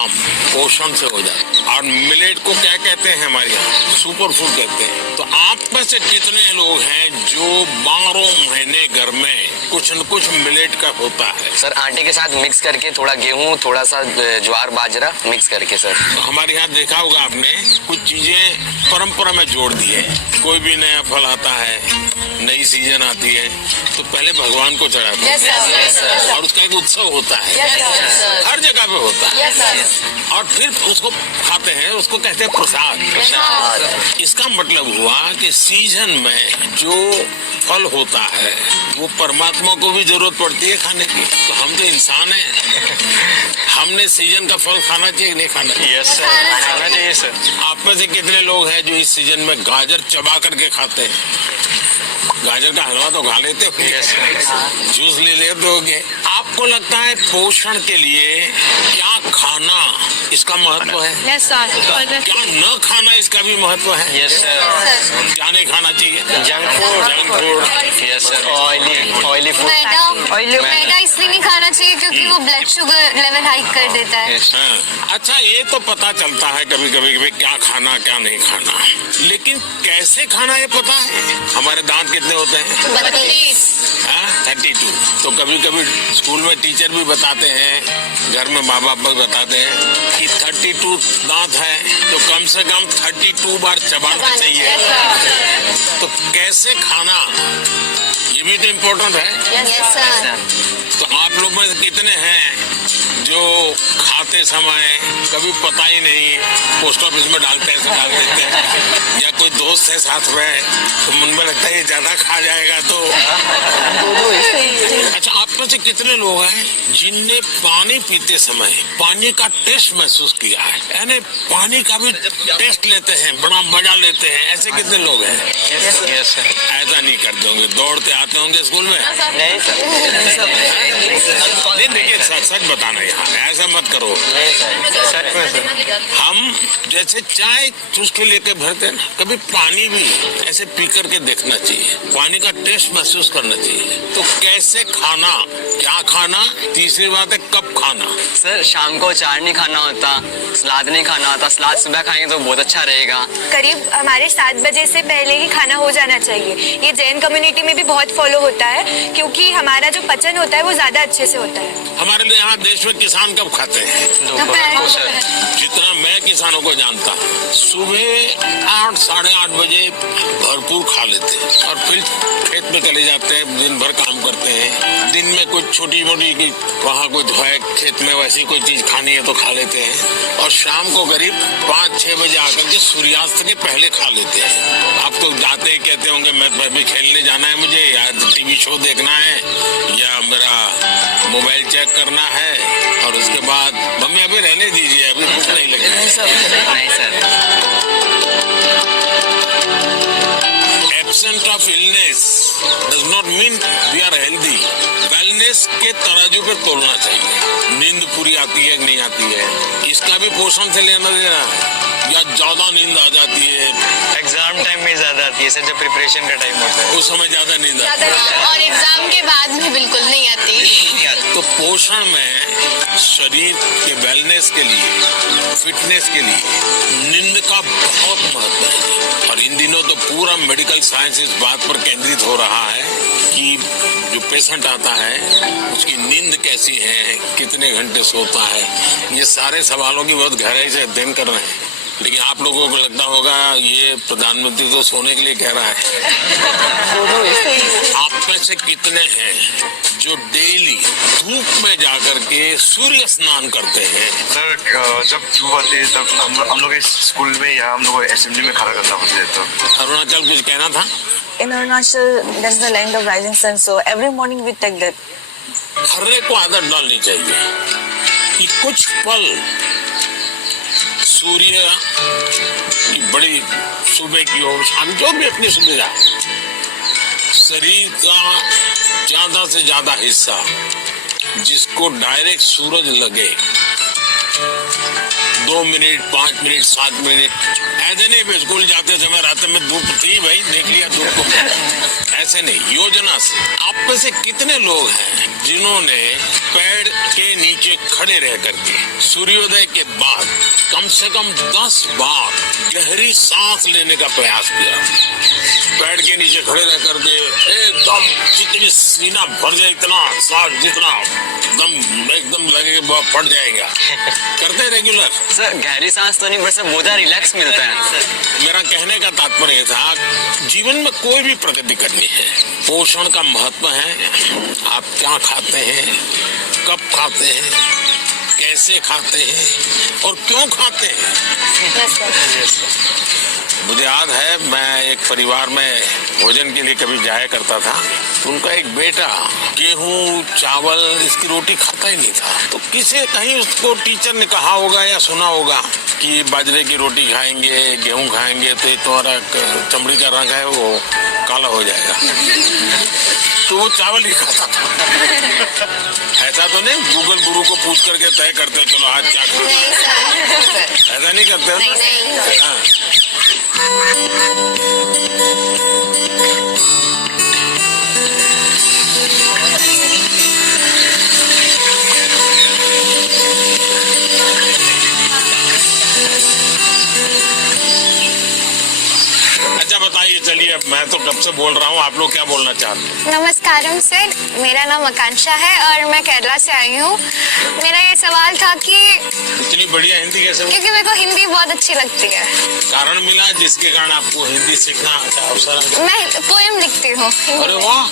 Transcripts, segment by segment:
पोषण से हो जाए। और मिलेट को क्या कहते हैं हमारे यहाँ? सुपर फूड कहते हैं। तो आप में से कितने लोग हैं जो 12 महीने घर में कुछ न कुछ मिलेट का होता है? सर आटे के साथ मिक्स करके, थोड़ा गेहूं, थोड़ा सा ज्वार बाजरा मिक्स करके सर। तो हमारे यहाँ देखा होगा आपने, कुछ चीजें परंपरा में जोड़ दी है। कोई भी नया फल आता है, नई सीजन आती है, तो पहले भगवान को चढ़ाते हैं और उसका एक उत्सव होता है, हर जगह पे होता है। और फिर उसको खाते हैं, उसको कहते हैं प्रसाद। इसका मतलब हुआ कि सीजन में जो फल होता है वो परमात्मा को भी जरूरत पड़ती है खाने की। तो हम तो इंसान हैं, हमने सीजन का फल खाना चाहिए नहीं खाना चाहिए? यस सर, खाना चाहिए सर। आप में से कितने लोग हैं जो इस सीजन में गाजर चबा करके खाते हैं? गाजर का हलवा तो खा लेते हो, जूस ले लेते होगे। आपको लगता है पोषण के लिए क्या खाना इसका महत्व है? Yes sir. क्या न खाना इसका भी महत्व है? Yes sir. क्या नहीं खाना चाहिए? Junk food. Yes sir. Oily food. मैदा इसलिए नहीं खाना चाहिए क्योंकि वो ब्लड शुगर लेवल हाई कर देता है। हाँ। अच्छा, ये तो पता चलता है कभी कभी क्या खाना क्या नहीं खाना, लेकिन कैसे खाना ये पता है? हमारे दांत कितने होते हैं? 32। तो कभी कभी स्कूल में टीचर भी बताते हैं, घर में माँ बाप भी बताते हैं कि 32 दांत है तो कम से कम 32 बार चबाना चाहिए। तो कैसे खाना, ये भी तो इम्पोर्टेंट है। Yes sir. तो आप लोग में कितने हैं जो खाते समय कभी पता ही नहीं, पोस्ट ऑफिस में डालते हैं, डाल देते हैं, या कोई दोस्त है साथ में तो मन में लगता है ये ज्यादा खा जाएगा तो। अच्छा, आप में से कितने लोग हैं जिनने पानी पीते समय पानी का टेस्ट महसूस किया है? यानी पानी का भी टेस्ट लेते हैं, बड़ा मजा लेते हैं, ऐसे कितने लोग हैं? Yes sir. ऐसा नहीं करते होंगे, दौड़ते आते होंगे स्कूल में? नहीं सर। नहीं, देखिए सच बताना, यहाँ ऐसा मत करो। हम जैसे चाय चुस्की लेके भरते हैं ना, कभी पानी भी ऐसे पी करके देखना चाहिए, पानी का टेस्ट महसूस करना चाहिए। तो कैसे खाना, क्या खाना, तीसरी बात है कब खाना? सर शाम को अचार नहीं खाना होता, सलाद नहीं खाना होता। सलाद सुबह खाएंगे तो बहुत अच्छा रहेगा। करीब हमारे 7 बजे से पहले ही खाना हो जाना चाहिए। ये जैन कम्युनिटी में भी बहुत फॉलो होता है क्योंकि हमारा जो पचन होता है वो ज्यादा अच्छे से होता है। हमारे लिए यहाँ देश में किसान कब खाते हैं? जितना मैं किसानों को जानता, सुबह 8 साढ़े 8 बजे भरपूर खा लेते हैं और फिर खेत में चले जाते हैं, दिन भर काम करते हैं। दिन में कुछ छोटी मोटी वहाँ कोई है खेत में वैसी कोई चीज खानी है तो खा लेते हैं, और शाम को करीब 5-6 बजे आकर के सूर्यास्त के पहले खा लेते हैं। आप तो जाते ही कहते होंगे मैं भी खेलने जाना है मुझे, या टीवी शो देखना है, या मेरा मोबाइल चेक करना है, और उसके बाद मम्मी अभी रहने दीजिए, अभी भूख नहीं लगी। नहीं sir. Absent of illness does not mean we are healthy. Wellness के तराजू पे तोलना चाहिए। नींद पूरी आती है कि नहीं आती है, इसका भी पोषण से लेना देना है, या ज्यादा नींद आ जाती है? एग्जाम टाइम में ज्यादा आती है सर, जब प्रिपरेशन का टाइम होता है उस समय ज्यादा नींद आती है, और एग्जाम के बाद में बिल्कुल नहीं आती। तो पोषण में शरीर के वेलनेस के लिए, फिटनेस के लिए नींद का बहुत महत्व है। और इन दिनों तो पूरा मेडिकल साइंस इस बात पर केंद्रित हो रहा है कि जो पेशेंट आता है उसकी नींद कैसी है, कितने घंटे सोता है, ये सारे सवालों की बहुत गहराई से अध्ययन कर रहे हैं। लेकिन आप लोगों को लगता होगा ये प्रधानमंत्री तो सोने के लिए कह रहा है। आप में से कितने हैं जो डेली धूप में जाकर के सूर्य स्नान करते हैं? सर जब धूप आती है तब हम लोग स्कूल में या हम लोग असेंबली में खड़ा करना पड़ता है। तो अरुणाचल कुछ कहना था? In Arunachal, that's the land of rising sun. So every morning we take that. हर एक को आदत डालनी चाहिए कि कुछ पल सूर्य की बड़ी सुबह की हो, शाम, जो भी अपनी सुविधा, शरीर का ज्यादा से ज्यादा हिस्सा जिसको डायरेक्ट सूरज लगे, 2 मिनट, 5 मिनट, 7 मिनट, ऐसे नहीं स्कूल जाते समय रात में धूप थी भाई देख लिया धूप को, ऐसे नहीं, योजना से। आप में से कितने लोग हैं जिन्होंने पेड़ के नीचे खड़े रह करके सूर्योदय के बाद कम से कम 10 बार गहरी सांस लेने का प्रयास किया। पेड़ के नीचे खड़े रह करके एकदम जितनी सीना भर जाए इतना सांस जितना एकदम लगेगा फट जाएगा। करते हैं रेगुलर। सर गहरी सांस तो नहीं, बट सर बहुत रिलैक्स मिलता है। मेरा कहने का तात्पर्य था, जीवन में कोई भी प्रगति करनी है, पोषण का महत्व है। आप क्या खाते हैं, कब खाते हैं, कैसे खाते हैं और क्यों खाते हैं। मुझे याद है, मैं एक परिवार में भोजन के लिए कभी जाया करता था, तो उनका एक बेटा गेहूं चावल इसकी रोटी खाता ही नहीं था। तो किसी कहीं उसको टीचर ने कहा होगा या सुना होगा कि बाजरे की रोटी खाएंगे, गेहूं खाएंगे तो तुम्हारा चमड़ी का रंग है वो काला हो जाएगा। तो वो चावल ही खाता था। ऐसा तो नहीं गूगल गुरु को पूछ करके तय करते चलो आज क्या खाना, ऐसा नहीं करते। हाँ। अच्छा बताइए, चलिए अब मैं तो कब से बोल रहा हूँ, आप लोग क्या बोलना चाहते हैं? नमस्कारम सर, मेरा नाम आकांक्षा है और मैं केरला से आई हूँ। मेरा ये सवाल था कि इतनी बढ़िया हिंदी कैसे बोल? क्योंकि मेरे को हिंदी बहुत अच्छी लगती है। कारण मिला जिसके कारण आपको हिंदी सीखना अच्छा अवसर? मैं पोएम लिखती हूँ। अरे वाह,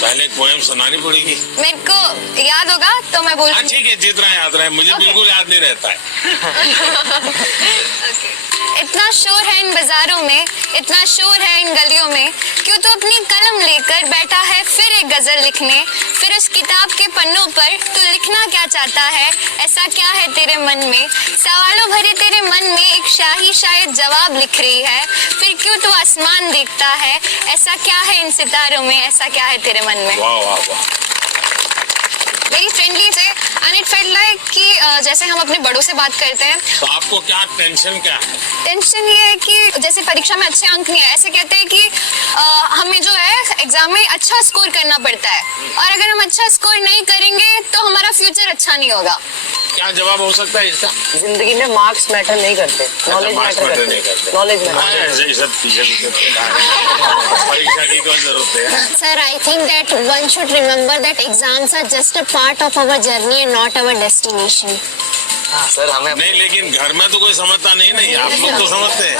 पहले एक पोएम सुनानी पड़ेगी। मेरे को याद होगा तो मैं बोल। ठीक है, जितना याद रहे, मुझे बिल्कुल याद नहीं रहता है। इतना शोर है इन बाजारों में, इतना शोर है इन गलियों में, क्यों तो अपनी कलम लेकर बैठा है फिर एक गजल लिखने। फिर उस किताब के पन्नों पर तू लिखना क्या चाहता है, ऐसा क्या है तेरे मन में। सवालों भरे तेरे मन में एक शाही शायद जवाब लिख रही है। फिर क्यों तू आसमान देखता है, ऐसा क्या है इन सितारों में, ऐसा क्या है तेरे मन में। वाह वाह वाह, वेरी फ्रेंडली थे एंड इट फेल्ट लाइक कि जैसे हम अपने बड़ों से बात करते हैं। तो आपको क्या टेंशन क्या है? टेंशन ये है कि जैसे परीक्षा में अच्छे अंक नहीं है, ऐसे कहते हैं कि हमें जो है एग्जाम में अच्छा स्कोर करना पड़ता है, और अगर हम अच्छा स्कोर नहीं करेंगे तो हमारा फ्यूचर अच्छा नहीं होगा। क्या जवाब हो सकता है इसका? जिंदगी में मार्क्स मैटर नहीं करते, नॉलेज मैटर नहीं करते। Knowledge matter. ऐसे ही सब परीक्षा की कौन जरूरत है? Sir, I think that one should remember that exams are just a part of our journey and not our destination. हाँ सर, हमें नहीं, लेकिन घर में तो कोई समझता नहीं, आप लोग तो समझते हैं।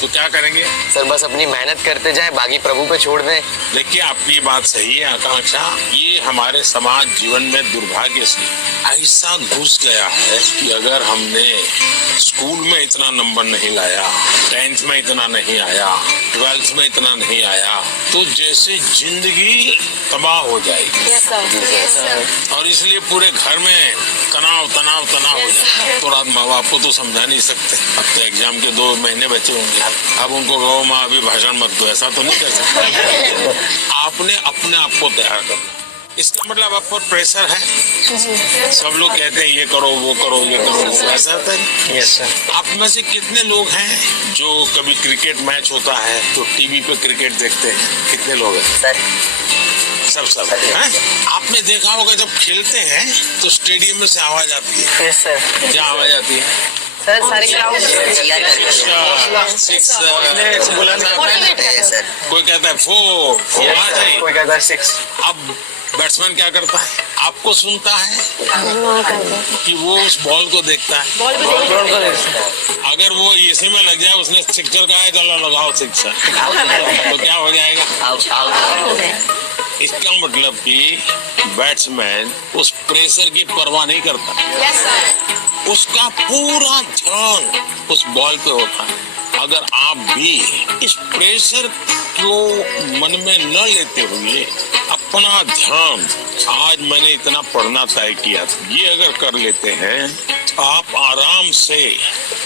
तो क्या करेंगे? सर बस अपनी मेहनत करते जाए, बाकी प्रभु पे छोड़ दें। देखिए, आपकी बात सही है आकांक्षा, ये हमारे समाज जीवन में दुर्भाग्य से ऐसा घुस गया है कि अगर हमने स्कूल में इतना नंबर नहीं लाया, 10th में इतना नहीं आया, 12th में इतना नहीं आया, तो जैसे जिंदगी तबाह हो जाएगी। Yes, sir. और इसलिए पूरे घर में तनाव तनाव तनाव हो जाता है। तो रात माँ बाप को तो समझा नहीं सकते, अब तो एग्जाम के 2 महीने बचे होंगे, अब उनको कहो माँ अभी भाषण मत दो, ऐसा तो नहीं कर सकते। आपने अपने आप को तैयार करना। इसका मतलब आप पर प्रेशर है। सब लोग कहते हैं ये करो वो करो ये करो, ऐसा होता है। Yes sir. आप में से कितने लोग हैं जो कभी क्रिकेट मैच होता है तो टीवी पे क्रिकेट देखते हैं? कितने लोग हैं? सर सब हैं? आपने देखा होगा जब खेलते हैं तो स्टेडियम में से आवाज आती है। Yes, sir. क्या आवाज आती है? सर सारे क्राउड सिक्स कोई कहता है 4 कोई कहता है 6। अब बैट्समैन क्या करता है? आपको सुनता है कि वो उस बॉल को देखता है? अगर वो इसी में लग जाए, उसने सिक्सर कहा है चलो लगाओ सिक्सर, तो क्या हो जाएगा? इसका मतलब कि बैट्समैन उस प्रेशर की परवाह नहीं करता। उसका पूरा ध्यान उस बॉल पे होता है। अगर आप भी इस प्रेशर को मन में न लेते हुए अपना ध्यान, आज मैंने इतना पढ़ना तय किया था, ये अगर कर लेते हैं आप आराम से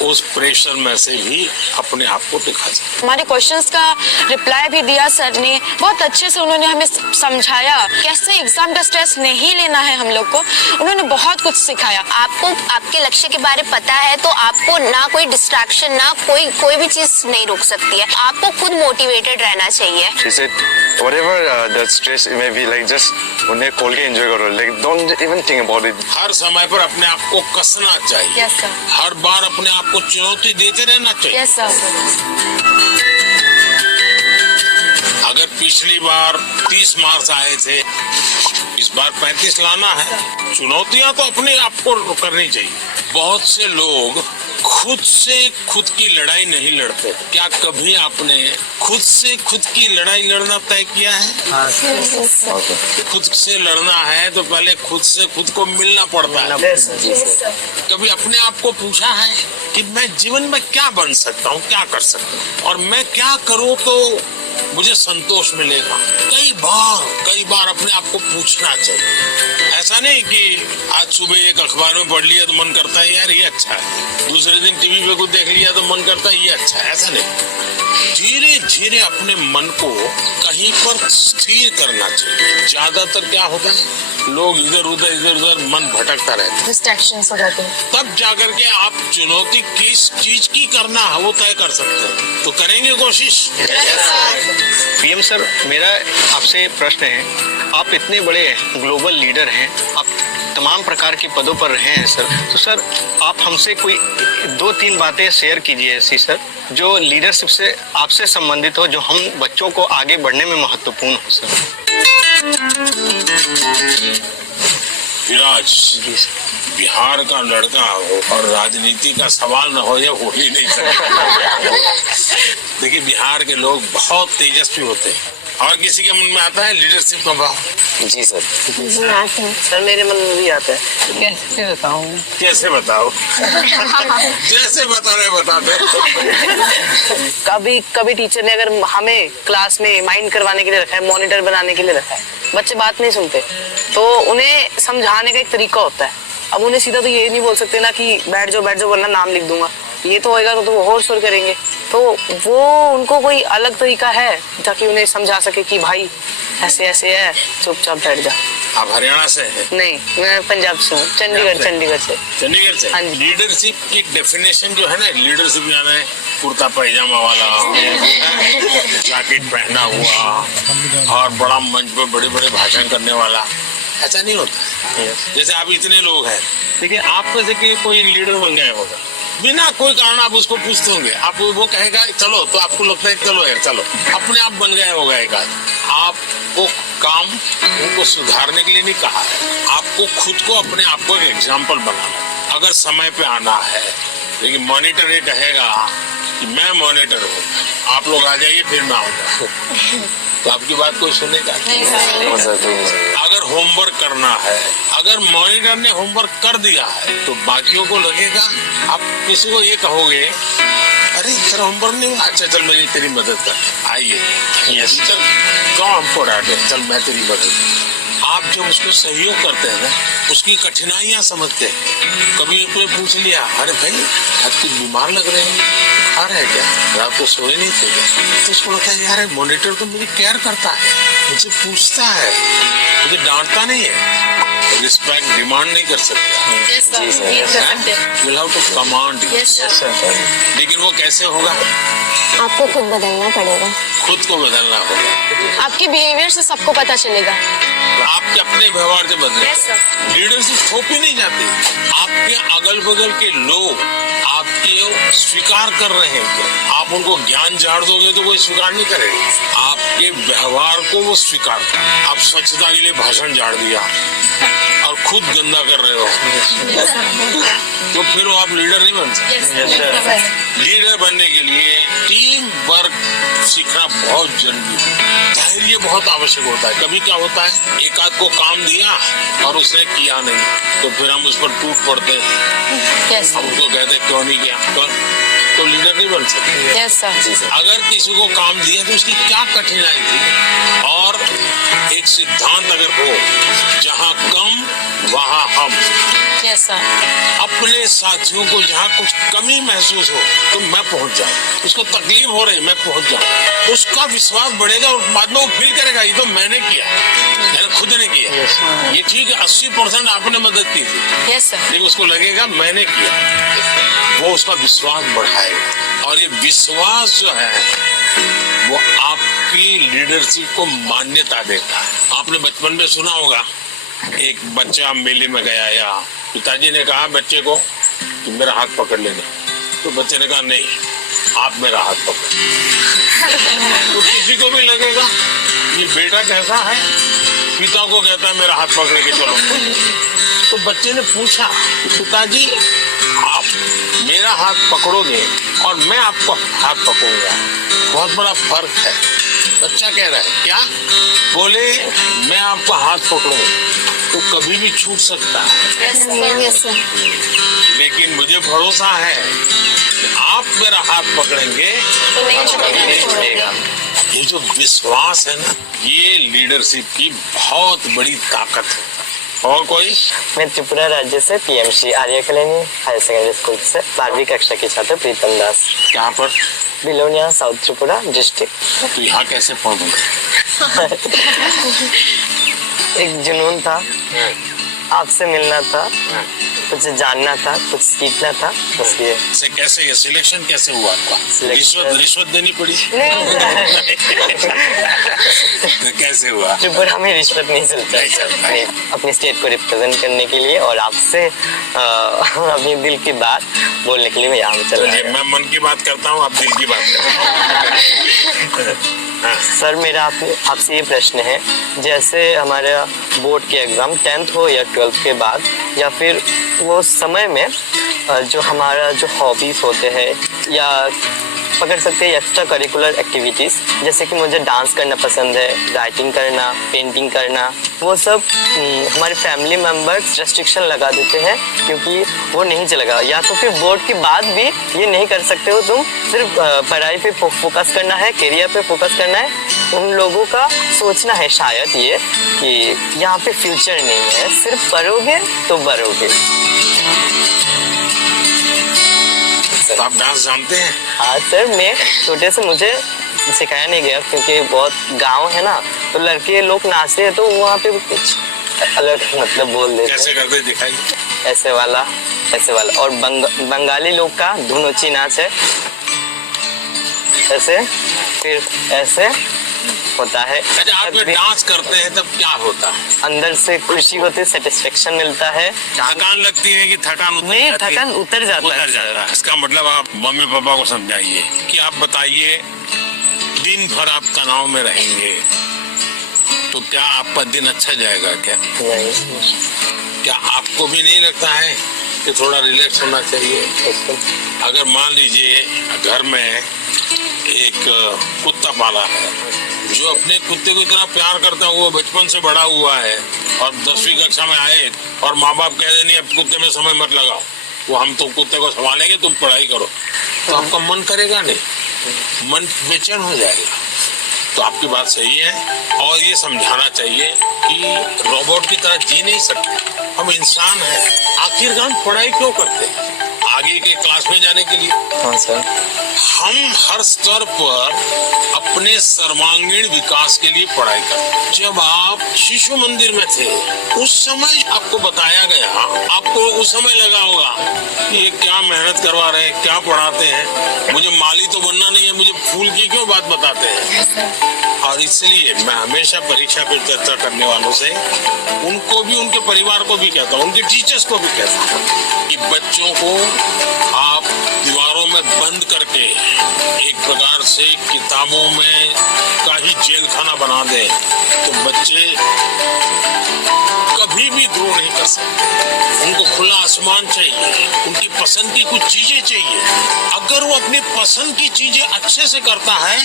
उस प्रेशर में से भी अपने आप को दिखा सकते। हमारे क्वेश्चंस का रिप्लाई भी दिया सर ने, बहुत अच्छे से उन्होंने हमें समझाया कैसे एग्जाम का स्ट्रेस नहीं लेना है हम लोग को। उन्होंने बहुत कुछ सिखाया। आपको आपके लक्ष्य के बारे में पता है तो आपको ना कोई डिस्ट्रैक्शन ना कोई भी चीज नहीं रोक सकती है। आपको खुद मोटिवेटेड रहना चाहिए। She said, whatever the stress it may be, like just उन्हें खोल के enjoy करो, like don't even think about it. हर समय पर अपने आप को कसना चाहिए। Yes sir. हर बार अपने आप को चुनौती देते रहना चाहिए। Yes sir. अगर पिछली बार 30 मार्क्स आए थे, इस बार 35 लाना है। चुनौतियां तो अपने आप को करनी चाहिए। बहुत से लोग खुद से खुद की लड़ाई नहीं लड़ते। क्या कभी आपने खुद से खुद की लड़ाई लड़ना तय किया है? खुद से लड़ना है तो पहले खुद से खुद को मिलना पड़ता है। कभी अपने आप को पूछा है कि मैं जीवन में क्या बन सकता हूँ, क्या कर सकता हूँ, और मैं क्या करूँ तो मुझे संतोष मिलेगा? कई बार अपने आप को पूछना चाहिए। ऐसा नहीं कि आज सुबह एक अखबार में पढ़ लिया तो मन करता है यार ये अच्छा है, दूसरे दिन टीवी पे कुछ देख लिया तो मन करता है ये अच्छा है। ऐसा नहीं, धीरे धीरे अपने मन को कहीं पर स्थिर करना चाहिए। ज्यादातर क्या होता है, लोग इधर उधर मन भटकता रहता है, डिस्ट्रैक्शंस हो जाते हैं। तब जाकर के आप चुनौती किस चीज की करना है वो तय कर सकते हैं। तो करेंगे कोशिश। पीएम सर, मेरा आपसे प्रश्न है, आप इतने बड़े ग्लोबल लीडर हैं, आप तमाम प्रकार के पदों पर रहे हैं सर, तो सर आप हमसे कोई 2-3 बातें शेयर कीजिए ऐसी सर जो लीडरशिप से आपसे संबंधित हो, जो हम बच्चों को आगे बढ़ने में महत्वपूर्ण हो सर। विराज बिहार का लड़का हो और राजनीति का सवाल न हो, ये हो ही नहीं सकता। देखिए, बिहार के लोग बहुत तेजस्वी होते हैं। और किसी के मन में आता है लीडरशिप का भाव? जी सर। सर मेरे मन में भी आता है। कैसे बताऊं? कैसे बताओ? जैसे बता रहे बता दो। कभी टीचर ने अगर हमें क्लास में माइंड करवाने के लिए रखा है, मॉनिटर बनाने के लिए रखा है, बच्चे बात नहीं सुनते तो उन्हें समझाने का एक तरीका होता है। अब उन्हें सीधा तो ये नहीं बोल सकते ना कि बैठ जाओ वरना नाम लिख दूंगा, ये तो होएगा तो वो और शोर करेंगे। तो वो उनको कोई अलग तरीका है ताकि उन्हें समझा सके कि भाई ऐसे ऐसे है, चुपचाप बैठ जा। आप हरियाणा से हैं? नहीं, मैं पंजाब से हूँ, चंडीगढ़ से। चंडीगढ़ से? हाँ जी। लीडरशिप की डेफिनेशन जो है ना, लीडरशिप यानी कुर्ता पैजामा वाला, जैकेट पहना हुआ और बड़ा मंच पे बड़े बड़े भाषण करने वाला, ऐसा नहीं होता। जैसे आप इतने लोग हैं, देखिए आप में से कोई लीडर बन गए होगा, बिना कोई कारण आप उसको पूछते होंगे, आप वो कहेगा चलो, तो आपको लगता है चलो यार चलो, अपने आप बन गया होगा एक आदमी। आपको काम उनको सुधारने के लिए नहीं कहा है, आपको खुद को अपने आप को एक एग्जाम्पल बनाना है। अगर समय पे आना है, लेकिन मॉनिटर ये कहेगा कि मैं मॉनिटर हूँ, आप लोग आ जाइए फिर मैं आऊंगा, तो आपकी बात कोई सुनेगा? अगर होमवर्क करना है, अगर मॉनिटर ने होमवर्क कर दिया है तो बाकियों को लगेगा, आप किसी को ये कहोगे अरे तेरा होमवर्क नहीं हुआ, अच्छा चल मेरी तेरी मदद कर, आइए चल कौन हमको डांटे, चल मैं तेरी मदद कर। आप जब उसको सहयोग करते हैं ना, उसकी कठिनाइयां समझते हैं। कभी कोई पूछ लिया, अरे भाई आप कुछ बीमार लग रहे हैं, बुखार है क्या, रात को सोए नहीं थे क्या, तो उसको लगता है यार मॉनिटर तो मेरी केयर करता है, मुझे पूछता है, मुझे डांटता नहीं है। रिस्पेक्ट डिमांड नहीं कर सकता, विल हैव टू कमांड। लेकिन वो कैसे होगा? आपको खुद बदलना पड़ेगा, खुद को बदलना होगा। आपके बिहेवियर से सबको पता चलेगा। आपके अपने व्यवहार से बदले। लीडरशिप थोपी नहीं जाती। आपके अगल बगल के लोग आपके स्वीकार कर रहे हैं क्या? आप उनको ज्ञान झाड़ दोगे तो कोई स्वीकार नहीं करेगा, आपके व्यवहार को वो स्वीकार कर। आप स्वच्छता के लिए भाषण झाड़ दिया और खुद गंदा कर रहे हो तो फिर वो आप लीडर नहीं बन सकते। लीडर बनने के लिए टीम वर्क सीखना बहुत जरूरी है, धैर्य बहुत आवश्यक होता है। कभी क्या होता है, एक आध को काम दिया और उसने किया नहीं तो फिर हम उस पर टूट पड़ते हैं। हम उसको कहते हैं क्यों नहीं किया, तो लीडर नहीं बन सकते। Yes sir. अगर किसी को काम दिया तो उसकी क्या कठिनाई थी। और एक सिद्धांत अगर हो, जहाँ कम वहाँ हम। Yes sir. अपने साथियों को जहाँ कुछ कमी महसूस हो तो मैं पहुंच जाऊं, उसको तकलीफ हो रही मैं पहुंच जाऊं, उसका विश्वास बढ़ेगा और बाद में वो फील करेगा ये तो मैंने किया, मैंने खुद ने किया। ये ठीक है 80% आपने मदद की थी, यस सर। लेकिन उसको लगेगा मैंने किया, वो उसका विश्वास बढ़ाएगा। और ये विश्वास जो है वो आपकी लीडरशिप को मान्यता देता है। आपने बचपन में सुना होगा, एक बच्चा मेले में गया या पिताजी ने कहा बच्चे को कि मेरा हाथ पकड़ लेना, तो बच्चे ने कहा नहीं आप मेरा हाथ पकड़। तो किसी को भी लगेगा ये बेटा कैसा है, पिता को कहता है मेरा हाथ पकड़ के चलो। तो बच्चे ने पूछा पिताजी आप मेरा हाथ पकड़ोगे और मैं आपको हाथ पकड़ूंगा, बहुत बड़ा फर्क है। बच्चा कह रहा है क्या? बोले मैं आपका हाथ पकड़ूं तो कभी भी छूट सकता है, यस सर। लेकिन मुझे भरोसा है कि आप मेरा हाथ पकड़ेंगे तो नहीं छोड़ेगा। ये जो विश्वास है ना, ये लीडरशिप की बहुत बड़ी ताकत है। और कोई? मैं त्रिपुरा राज्य से पीएमसी आर्य कॉलोनी हायर सेकेंडरी स्कूल से 12वीं कक्षा की छात्र प्रीतम दास। यहाँ पर बिलोनिया साउथ त्रिपुरा डिस्ट्रिक्ट। तो यहाँ कैसे पहुँचूंगा? एक जुनून था, आपसे मिलना था, कुछ जानना था, कुछ सीखना था, बस ये। से कैसे ये सिलेक्शन कैसे हुआ आपका? रिश्वत देनी पड़ी? कैसे हुआ? त्रिपुरा में रिश्वत नहीं चलता नहीं चलता। नहीं, अपनी स्टेट को रिप्रेजेंट करने के लिए और आपसे अपनी दिल की बात बोलने के लिए मैं यहाँ पे चला चलिए, मैं मन की बात करता हूँ, आप दिल की बात करें। सर मेरा आपसे ये प्रश्न है, जैसे हमारे बोर्ड के एग्ज़ाम 10th हो या 12th के बाद या फिर वो समय में जो हमारा जो हॉबीज़ होते हैं या पकड़ सकते हैं एक्स्ट्रा करिकुलर एक्टिविटीज़, जैसे कि मुझे डांस करना पसंद है, राइटिंग करना, पेंटिंग करना, वो सब हमारे फैमिली मेम्बर्स रेस्ट्रिक्शन लगा देते हैं क्योंकि वो नहीं चलेगा, या तो फिर बोर्ड के बाद भी ये नहीं कर सकते हो तुम, सिर्फ पढ़ाई पे फोकस करना है, करियर पे फोकस करना है। उन लोगों का सोचना है शायद ये कि यहाँ पे फ्यूचर नहीं है, सिर्फ पढ़ोगे तो बढ़ोगे। तो आप डांस जानते हैं? हाँ सर, मैं छोटे से मुझे सिखाया नहीं गया क्योंकि बहुत गांव है ना, तो लड़के लोग नाचते हैं तो वहाँ पे कुछ अलग मतलब बोल देते। कैसे करते दिखाइए? ऐसे वाला और बंगाली लोग का धुनोची नाच है, ऐसे फिर ऐसे होता है। अच्छा, आप ये डांस करते हैं तब क्या होता है? अंदर से खुशी होती है, सेटिस्फेक्शन मिलता है। थकान लगती है कि थकान उतर नहीं, जाती है? थकान उतर जाता है। उतर जाता है। इसका मतलब आप मम्मी पापा को समझाइए कि आप बताइए दिन भर आप तनाव में रहेंगे तो क्या आपका दिन अच्छा जाएगा क्या? नहीं, क्या आपको भी नहीं लगता है कि थोड़ा रिलैक्स होना चाहिए? अगर मान लीजिए घर में एक कुत्ता पाला है जो अपने कुत्ते को इतना प्यार करता है, वो बचपन से बड़ा हुआ है और 10वीं कक्षा में आए और माँ बाप कह दे नहीं अब कुत्ते में समय मत लगाओ, वो हम तो कुत्ते को संभालेंगे, तुम पढ़ाई करो, तो आपका मन करेगा नहीं, मन बेचैन हो जाएगा। तो आपकी बात सही है और ये समझाना चाहिए कि रोबोट की तरह जी नहीं सकते, हम इंसान हैं। आखिरकार हम पढ़ाई क्यों करते हैं? आगे के क्लास में जाने के लिए। हाँ सर। हम हर स्तर पर अपने सर्वांगीण विकास के लिए पढ़ाई करते। जब आप शिशु मंदिर में थे उस समय आपको बताया गया, आपको उस समय लगा होगा कि ये क्या मेहनत करवा रहे हैं, क्या पढ़ाते हैं, मुझे माली तो बनना नहीं है, मुझे फूल की क्यों बात बताते हैं। और इसलिए मैं हमेशा परीक्षा पे चर्चा करने वालों से उनको भी, उनके परिवार को भी कहता हूँ, उनके टीचर्स को भी कहता हूँ कि बच्चों को आप दीवारों में बंद करके एक प्रकार से किताबों में का ही जेल खाना बना दें तो बच्चे कभी भी द्रोह नहीं कर सकते। उनको खुला आसमान चाहिए, उनकी पसंद की कुछ चीजें चाहिए। अगर वो अपनी पसंद की चीजें अच्छे से करता है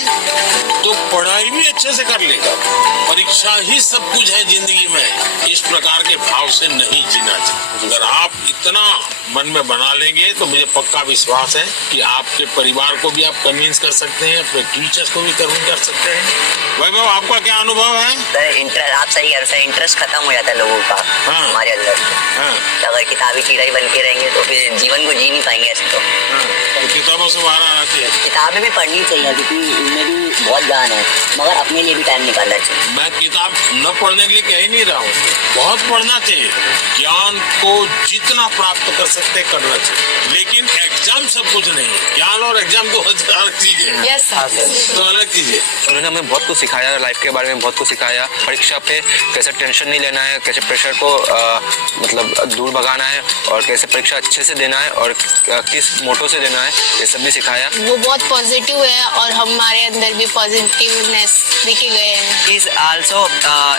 तो पढ़ाई भी अच्छे से कर लेगा। परीक्षा ही सब कुछ है जिंदगी में, इस प्रकार के भाव से नहीं जीना चाहिए। अगर आप इतना मन में बना लेंगे तो मुझे पक्का विश्वास है कि आपके परिवार को भी आप कन्विंस कर सकते हैं, अपने टीचर्स को भी कन्विंस कर सकते हैं। वैभव, आपका क्या अनुभव है? आप सही कह रहे हैं, इंटरेस्ट खत्म हो जाता है लोगों का हमारे अंदर। तो अगर किताबी कीड़ा ही बन के रहेंगे तो फिर जीवन को जी नहीं पाएंगे ऐसे तो। तो किताबों से बाहर आना चाहिए। किताबें भी पढ़नी चाहिए क्योंकि इनमें भी बहुत ज्ञान है, मगर अपने लिए भी टाइम निकालना चाहिए। मैं किताब न पढ़ने के लिए कह ही नहीं रहा हूँ, बहुत पढ़ना चाहिए। ज्ञान को जितना प्राप्त कर सकते करना चाहिए, लेकिन एग्जाम सब कुछ नहीं है। ज्ञान और एग्जाम तो अलग चीज है। यस तो अलग चीज है। उन्होंने हमें बहुत कुछ सिखाया, लाइफ के बारे में बहुत कुछ सिखाया। परीक्षा पे कैसे टेंशन नहीं लेना है, कैसे प्रेशर को मतलब दूर भगाना है, और कैसे परीक्षा अच्छे से देना है, और किस मोटो से देना है, ये सब भी सिखाया। वो बहुत पॉजिटिव है और हमारे अंदर भी पॉजिटिवनेस देखे गए हैं। Is also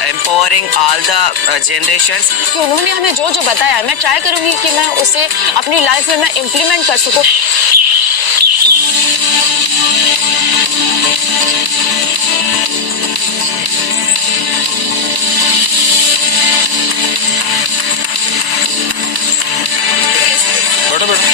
empowering all the generations. कि उन्होंने हमें जो जो बताया, मैं ट्राई करूंगी कि मैं उसे अपनी लाइफ में मैं इम्प्लीमेंट कर सकूं। बैठो बैठो।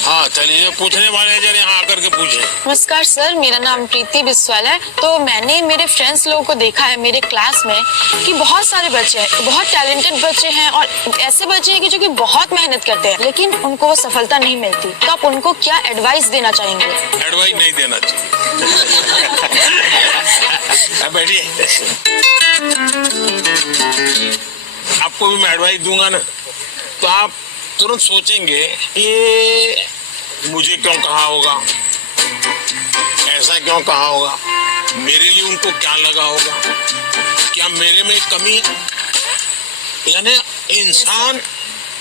हाँ चलिए, पूछने वाले हैं जरा यहाँ आकर के पूछे। नमस्कार सर, मेरा नाम प्रीति बिस्वाल है। तो मैंने मेरे फ्रेंड्स लोगों को देखा है मेरे क्लास में कि बहुत सारे बच्चे हैं, बहुत टैलेंटेड बच्चे हैं, और ऐसे बच्चे हैं कि जो कि बहुत मेहनत करते हैं लेकिन उनको वो सफलता नहीं मिलती। तो आप उनको क्या एडवाइस देना चाहेंगे? एडवाइस नहीं देना चाहिए। बैठिए। आपको भी मैं एडवाइस दूंगा ना, तो आप तुरंत सोचेंगे ये मुझे क्यों कहा होगा, ऐसा क्यों कहा होगा, मेरे लिए उनको क्या लगा होगा, क्या मेरे में कमी है। यानी इंसान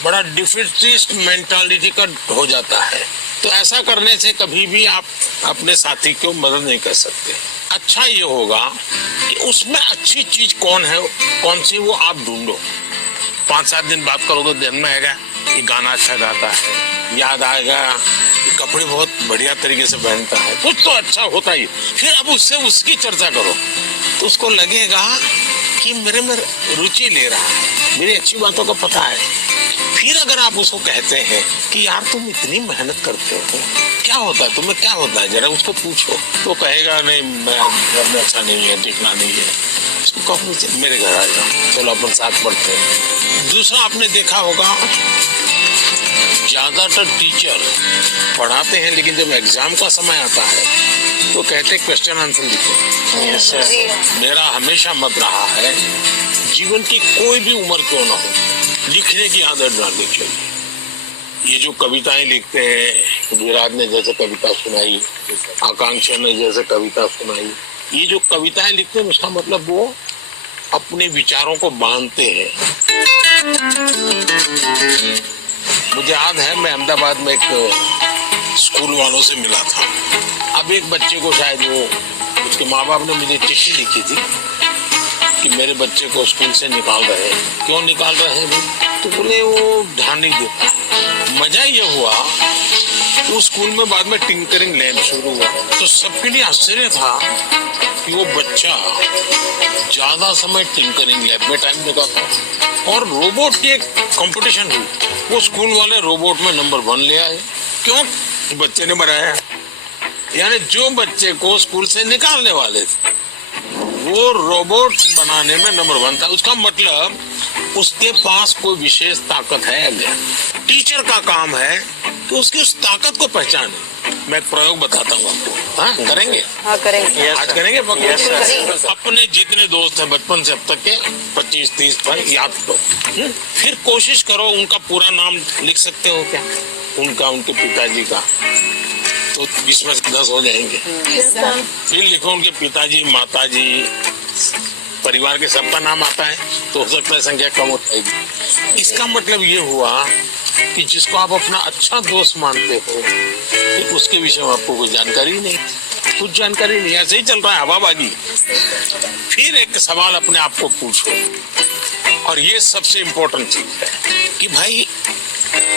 बड़ा डिफिसिट मेंटालिटी का हो जाता है। तो ऐसा करने से कभी भी आप अपने साथी को मदद नहीं कर सकते। अच्छा ये होगा कि उसमें अच्छी चीज कौन है, कौन सी, वो आप ढूंढो। 5-7 दिन बात करोगे, ध्यान में आएगा ये गाना अच्छा गाता है, याद आएगा ये कपड़े बहुत बढ़िया तरीके से पहनता है, कुछ तो अच्छा होता ही। फिर अब उससे उसकी चर्चा करो तो उसको लगेगा कि मेरे में रुचि ले रहा है, मेरी अच्छी बातों का पता है। फिर अगर आप उसको कहते हैं कि यार तुम इतनी मेहनत करते हो, क्या होता है तुम्हें, क्या होता है, जरा उसको पूछो, तो कहेगा नहीं मैं अच्छा नहीं है, टिकना नहीं है। उसको कहो मेरे घर आ जाओ, चलो अपन साथ पढ़ते हैं। दूसरा, आपने देखा होगा ज्यादातर टीचर पढ़ाते हैं लेकिन जब एग्जाम का समय आता है तो कहते क्वेश्चन आंसर लिखो। मेरा हमेशा मत रहा है जीवन की कोई भी उम्र क्यों ना हो, लिखने की आदत डालनी चाहिए। ये जो कविताएं लिखते हैं, विराट ने जैसे कविता सुनाई, आकांक्षा ने जैसे कविता सुनाई, ये जो कविताएं लिखते हैं उसका मतलब वो अपने विचारों को बांधते हैं। मुझे याद है मैं अहमदाबाद में एक स्कूल वालों से मिला था। अब एक बच्चे को शायद वो, उसके माँ बाप ने मुझे चिट्ठी लिखी थी कि मेरे बच्चे को स्कूल से निकाल रहे हैं। क्यों निकाल रहे हैं? तो बोले वो ध्यान नहीं देता। मजा ये हुआ उस स्कूल में बाद में टिंकरिंग लैब शुरू हुआ, तो सबके लिए आश्चर्य था कि वो बच्चा ज्यादा समय टिंकरिंग लैब में टाइम लगाता। और रोबोट की एक कंपटीशन हुई, वो स्कूल वाले रोबोट में नंबर 1 ले आए। क्यों? बच्चे ने बनाया। यानी जो बच्चे को स्कूल से निकालने वाले थे वो रोबोट बनाने में नंबर 1 था। उसका मतलब उसके पास कोई विशेष ताकत है या नहीं। टीचर का काम है कि उसकी उस ताकत को पहचाने। मैं एक प्रयोग बताता हूँ आपको। हाँ करेंगे? हाँ करेंगे। आज करेंगे? अपने जितने दोस्त हैं बचपन से अब तक के 25-30 भाई याद करो। फिर कोशिश करो उनका पूरा नाम लिख सकते हो क्या? उनका, उनके पिताजी का, तो 20 में से 10 हो जाएंगे। फिर लिखो उनके पिताजी, माताजी, परिवार के सबका नाम आता है तो हो सकता है संख्या कम हो जाएगी। इसका मतलब ये हुआ कि जिसको आप अपना अच्छा दोस्त मानते हो तो उसके विषय में आपको कोई जानकारी नहीं, कुछ जानकारी नहीं, ऐसे ही चल रहा है हवाबाजी। फिर एक सवाल अपने आप को पूछो और ये सबसे इम्पोर्टेंट चीज है कि भाई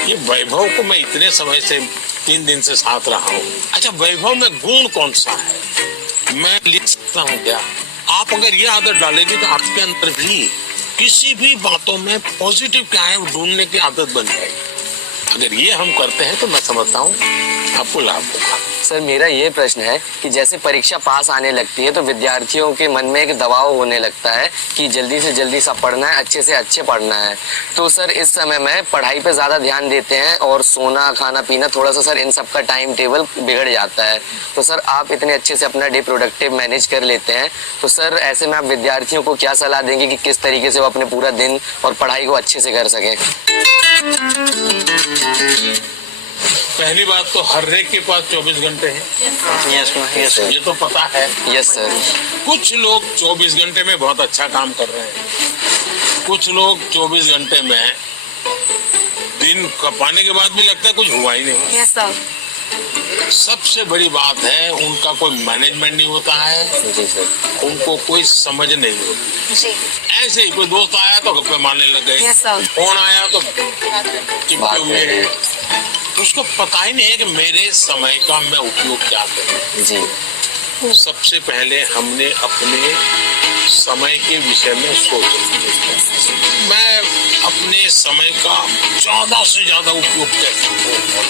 ये वैभव को मैं इतने समय से 3 दिन से साथ रहा हूँ। अच्छा, वैभव में गुण कौन सा है मैं लिख सकता हूँ क्या? आप अगर ये आदत डालेंगे तो आपके अंदर भी किसी भी बातों में पॉजिटिव क्या है ढूंढने की आदत बन जाएगी। अगर ये हम करते हैं तो मैं समझता हूँ आपको लाभ होगा। सर मेरा ये प्रश्न है कि जैसे परीक्षा पास आने लगती है तो विद्यार्थियों के मन में एक दबाव होने लगता है कि जल्दी से जल्दी सब पढ़ना है, अच्छे से अच्छे पढ़ना है। तो सर इस समय में पढ़ाई पे ज़्यादा ध्यान देते हैं और सोना खाना पीना थोड़ा सा सर इन सब का टाइम टेबल बिगड़ जाता है। तो सर आप इतने अच्छे से अपना डे प्रोडक्टिव मैनेज कर लेते हैं, तो सर ऐसे में आप विद्यार्थियों को क्या सलाह देंगे कि किस तरीके से वो अपने पूरा दिन और पढ़ाई को अच्छे से कर सकें? पहली बात तो हर एक के पास 24 घंटे हैं। यस ये तो पता है। Yes sir. कुछ लोग 24 घंटे में बहुत अच्छा काम कर रहे हैं, कुछ लोग 24 घंटे में दिन पाने के बाद भी लगता है कुछ हुआ ही नहीं। Yes sir. सबसे बड़ी बात है उनका कोई मैनेजमेंट नहीं होता है। जी सर। उनको कोई समझ नहीं होती। जी। ऐसे ही कोई दोस्त आया तो गप्पे मारने लग गए। Yes sir. फोन आया तो चिपके हुए हैं। उसको पता ही नहीं है कि मेरे समय का मैं उपयोग क्या करूं। जी। सबसे पहले हमने अपने समय के विषय में सोचा मैं अपने समय का ज्यादा से ज्यादा उपयोग कैसे करूं,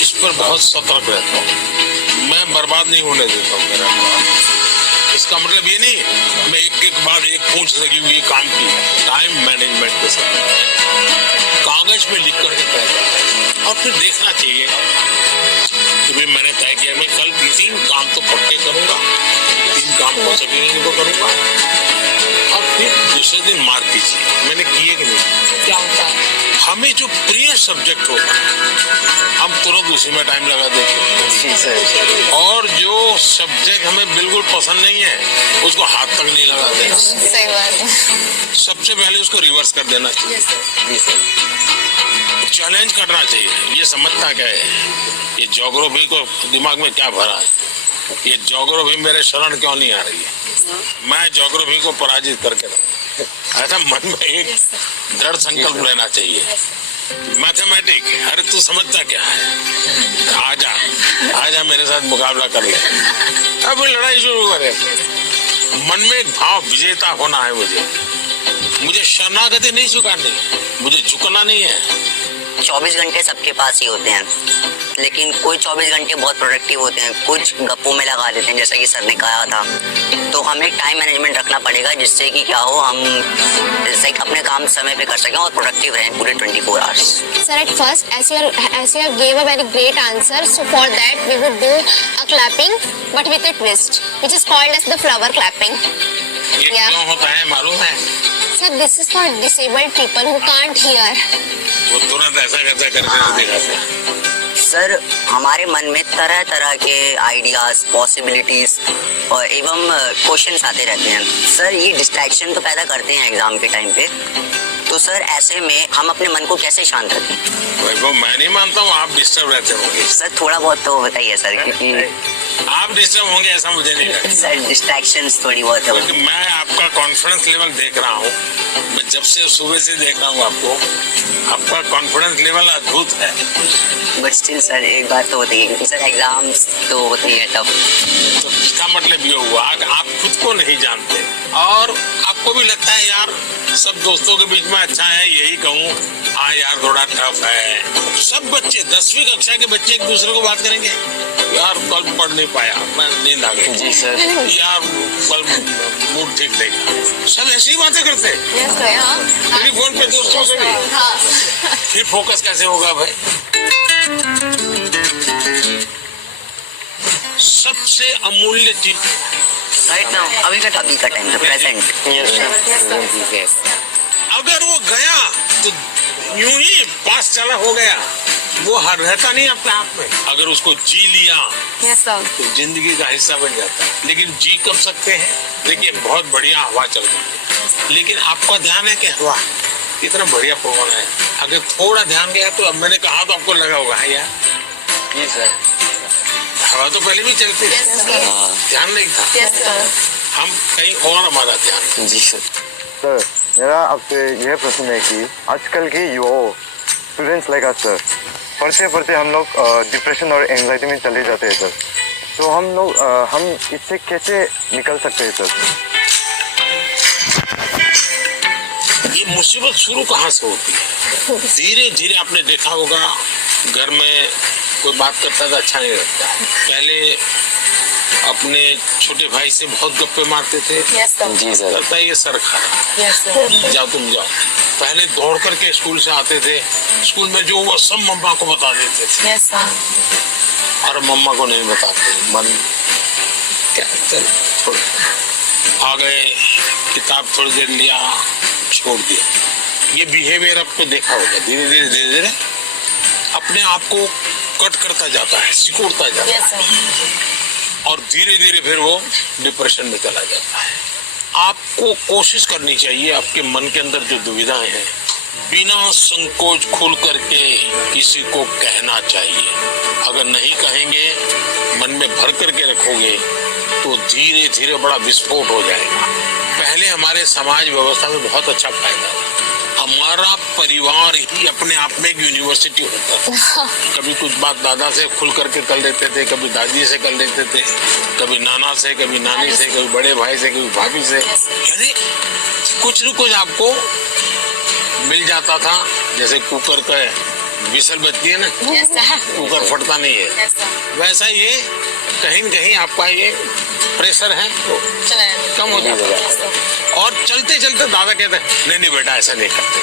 इस पर बहुत सतर्क रहता हूँ। मैं बर्बाद नहीं होने देता हूँ मेरा काम। इसका मतलब ये नहीं मैं एक बाद एक पूछ लगी हुई काम की। टाइम मैनेजमेंट के समय कागज में लिख करके तय करना और फिर देखना चाहिए कि भाई मैंने तय किया मैं कल 3 काम तो पक्के करूंगा, 3 काम हो सकेंगे तो करूंगा और फिर दूसरे दिन मार कीजिए मैंने किए कि नहीं। क्या होता है हमें जो प्रिय सब्जेक्ट होता है हम तुरंत उसी में टाइम लगा देते हैं और जो सब्जेक्ट हमें बिल्कुल पसंद नहीं है उसको हाथ तक नहीं लगा देना। सही बात है। सबसे पहले उसको रिवर्स कर देना चाहिए। चैलेंज करना चाहिए। ये समझता क्या है ये ज्योग्राफी को दिमाग में क्या भरा है, ये ज्योग्राफी मेरे शरण क्यों नहीं आ रही है, मैं ज्योग्राफी को पराजित करके रहूं। ऐसा मन में एक दृढ़ संकल्प लेना चाहिए। मैथमेटिक अरे तू समझता क्या है, आजा मेरे साथ मुकाबला कर ले। अब लड़ाई शुरू करे। मन में एक भाव विजेता होना है। मुझे शरणागति नहीं स्वीकारनी, मुझे झुकना नहीं है। 24 घंटे सबके पास ही होते हैं, लेकिन कोई 24 घंटे बहुत प्रोडक्टिव होते हैं, कुछ गप्पों में लगा देते हैं जैसा कि सर ने कहा था। तो हमें टाइम मैनेजमेंट रखना पड़ेगा जिससे कि क्या हो हम जैसे अपने काम समय पे कर सकें और प्रोडक्टिव रहें पूरे 24 hours. Sir, at first, as you have gave a very great answer, so for that we would do a clapping, but with a twist, which is called as the flower clapping. ये Yeah. क्यों होता है मालूम है? Sir, this is for disabled people who can't hear. वो तुरंत ऐसा करके दिखाते हैं। सर हमारे मन में तरह तरह के आइडियाज पॉसिबिलिटीज और एवं क्वेश्चंस आते रहते हैं। सर ये डिस्ट्रैक्शन तो पैदा करते हैं एग्जाम के टाइम पे, तो सर ऐसे में हम अपने मन को कैसे शांत रखें? वो मैं नहीं मानता हूँ आप डिस्टर्ब रहते होंगे। सर थोड़ा बहुत तो बताइए सर, क्योंकि आप डिस्टर्ब होंगे ऐसा मुझे नहीं लगता। सर डिस्ट्रैक्शंस थोड़ी बहुत है। क्योंकि मैं आपका कॉन्फिडेंस लेवल देख रहा हूँ, मैं जब से सुबह से देख रहा हूँ आपका कॉन्फिडेंस लेवल अद्भुत है। बट स्टिल सर एक बात तो होती है क्योंकि सर एग्जाम्स तो होती है टफ। तो इसका मतलब ये हुआ कि आप खुद को नहीं जानते और आपको भी लगता है यार सब दोस्तों के बीच में अच्छा है यही कहूँ, हाँ यार थोड़ा टफ है। सब बच्चे 10वीं कक्षा के बच्चे एक दूसरे को बात करेंगे, यार कल पढ़ नहीं पाया मैं नींद आ गई। जी सर। यार कल मूड ठीक नहीं था। सब ऐसी ही बातें करते हैं। Yes, sir. हाँ। टेलीफोन पे दोस्तों से भी। हाँ। फिर फोकस कैसे होगा भाई? सबसे अमूल्य चीज राइट नाउ अभी का टाइम है प्रेजेंट। अगर वो गया तो यूं ही पास चला हो गया, वो रहता नहीं अपने आप में। अगर उसको जी लिया यस सर। तो जिंदगी का हिस्सा बन जाता है। लेकिन जी कब सकते हैं? देखिए बहुत बढ़िया हवा चल रही है, लेकिन आपका ध्यान है कि हवा कितना बढ़िया पवन है। अगर थोड़ा ध्यान गया तो अब मैंने कहा तो आपको लगा होगा यार जी सर। हवा तो पहले भी चलती थी, ध्यान नहीं था। Yes sir. हम कहीं और हमारा ध्यान। जी सर। सर मेरा आपसे यह प्रश्न है कि आजकल के युवाओं स्टूडेंट्स लाइक अस सर पढ़ते पढ़ते हम लोग डिप्रेशन और एंजाइटी में चले जाते हैं सर, तो हम इससे कैसे निकल सकते हैं सर? ये मुसीबत शुरू कहाँ से होती है? धीरे धीरे आपने देखा होगा घर में कोई बात करता था अच्छा नहीं लगता। पहले अपने छोटे भाई से बहुत गप्पे मारते थे। जी सर। लगता है ये सर खा रहा, जाओ तुम जाओ। पहले दौड़ करके स्कूल से आते थे, स्कूल में जो हुआ सब मम्मा को बता देते थे। और मम्मा को नहीं बताते, मन क्या चल छोड़, आ गए किताब थोड़ी देर लिया छोड़ दिया। ये बिहेवियर आपको देखा होगा, धीरे धीरे धीरे धीरे अपने आप को कट करता जाता है, सिकुड़ता जाता है और धीरे धीरे फिर वो डिप्रेशन में चला जाता है। आपको कोशिश करनी चाहिए, आपके मन के अंदर जो दुविधाएं हैं बिना संकोच खुल करके किसी को कहना चाहिए। अगर नहीं कहेंगे, मन में भर करके रखोगे तो धीरे धीरे बड़ा विस्फोट हो जाएगा। पहले हमारे समाज व्यवस्था में बहुत अच्छा फायदा था, हमारा परिवार ही अपने आप में एक यूनिवर्सिटी होता था। कभी कुछ बात दादा से खुल करके कर लेते थे, कभी दादी से कर लेते थे, कभी नाना से, कभी नानी से, कभी बड़े भाई से, कभी भाभी से, यानी कुछ न कुछ आपको मिल जाता था। जैसे कुकर का विसल बजती है ना, कुकर फटता नहीं है, वैसा ये कहीं न कहीं आपका ये प्रेशर है तो कम हो जाता है। और चलते चलते दादा कहते हैं नहीं बेटा ऐसा नहीं करते,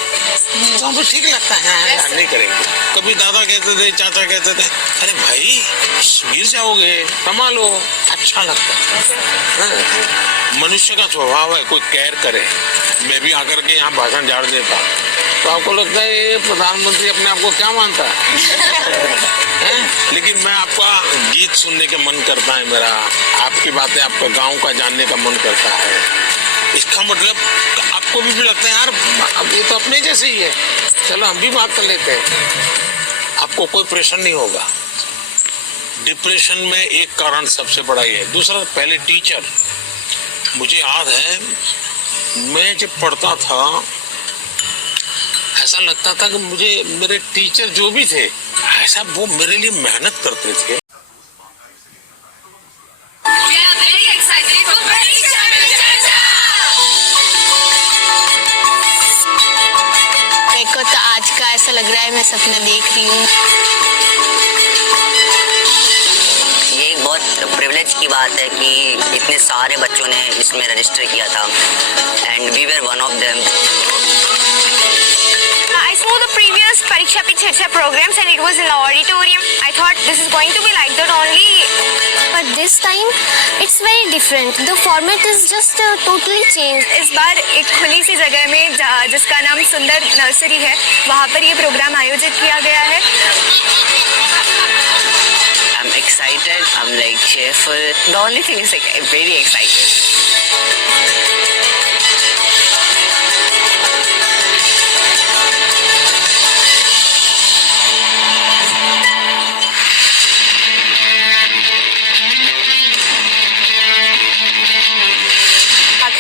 तो हमको ठीक लगता है यार नहीं करेंगे। कभी दादा कहते थे, चाचा कहते थे अरे भाई गिर जाओगे, संभालो, अच्छा लगता है। मनुष्य का स्वभाव है, कोई केयर करे। मैं भी आकर के यहाँ भाषण झाड़ देता तो आपको लगता है ये प्रधानमंत्री अपने आप को क्या मानता है? लेकिन मैं आपका गीत सुनने के मन करता है मेरा, आपकी बातें, आपका गांव का जानने का मन करता है। इसका मतलब आपको भी लगता है यार अब ये तो अपने जैसे ही है, चलो हम भी बात कर लेते हैं। आपको कोई प्रेशर नहीं होगा। डिप्रेशन में एक कारण सबसे बड़ा ये है। दूसरा, पहले टीचर, मुझे याद है मैं जब पढ़ता था ऐसा लगता था कि मुझे मेरे टीचर जो भी थे ऐसा वो मेरे लिए मेहनत करते थे। मेरे को तो आज का ऐसा लग रहा है मैं सपना देख रही हूँ। ये एक बहुत प्रिविलेज की बात है कि इतने सारे बच्चों ने इसमें रजिस्टर किया था and we were one of them. I saw the previous Pariksha Pe Charcha programs and it was in the auditorium. I thought this is going to be like that only. But this time it's very different. The format is just totally changed. इस बार एक खुली सी जगह में जिसका नाम सुंदर nursery है, वहाँ पर ये प्रोग्राम आयोजित किया गया है। I'm excited. I'm like cheerful. The only thing is like I'm very excited.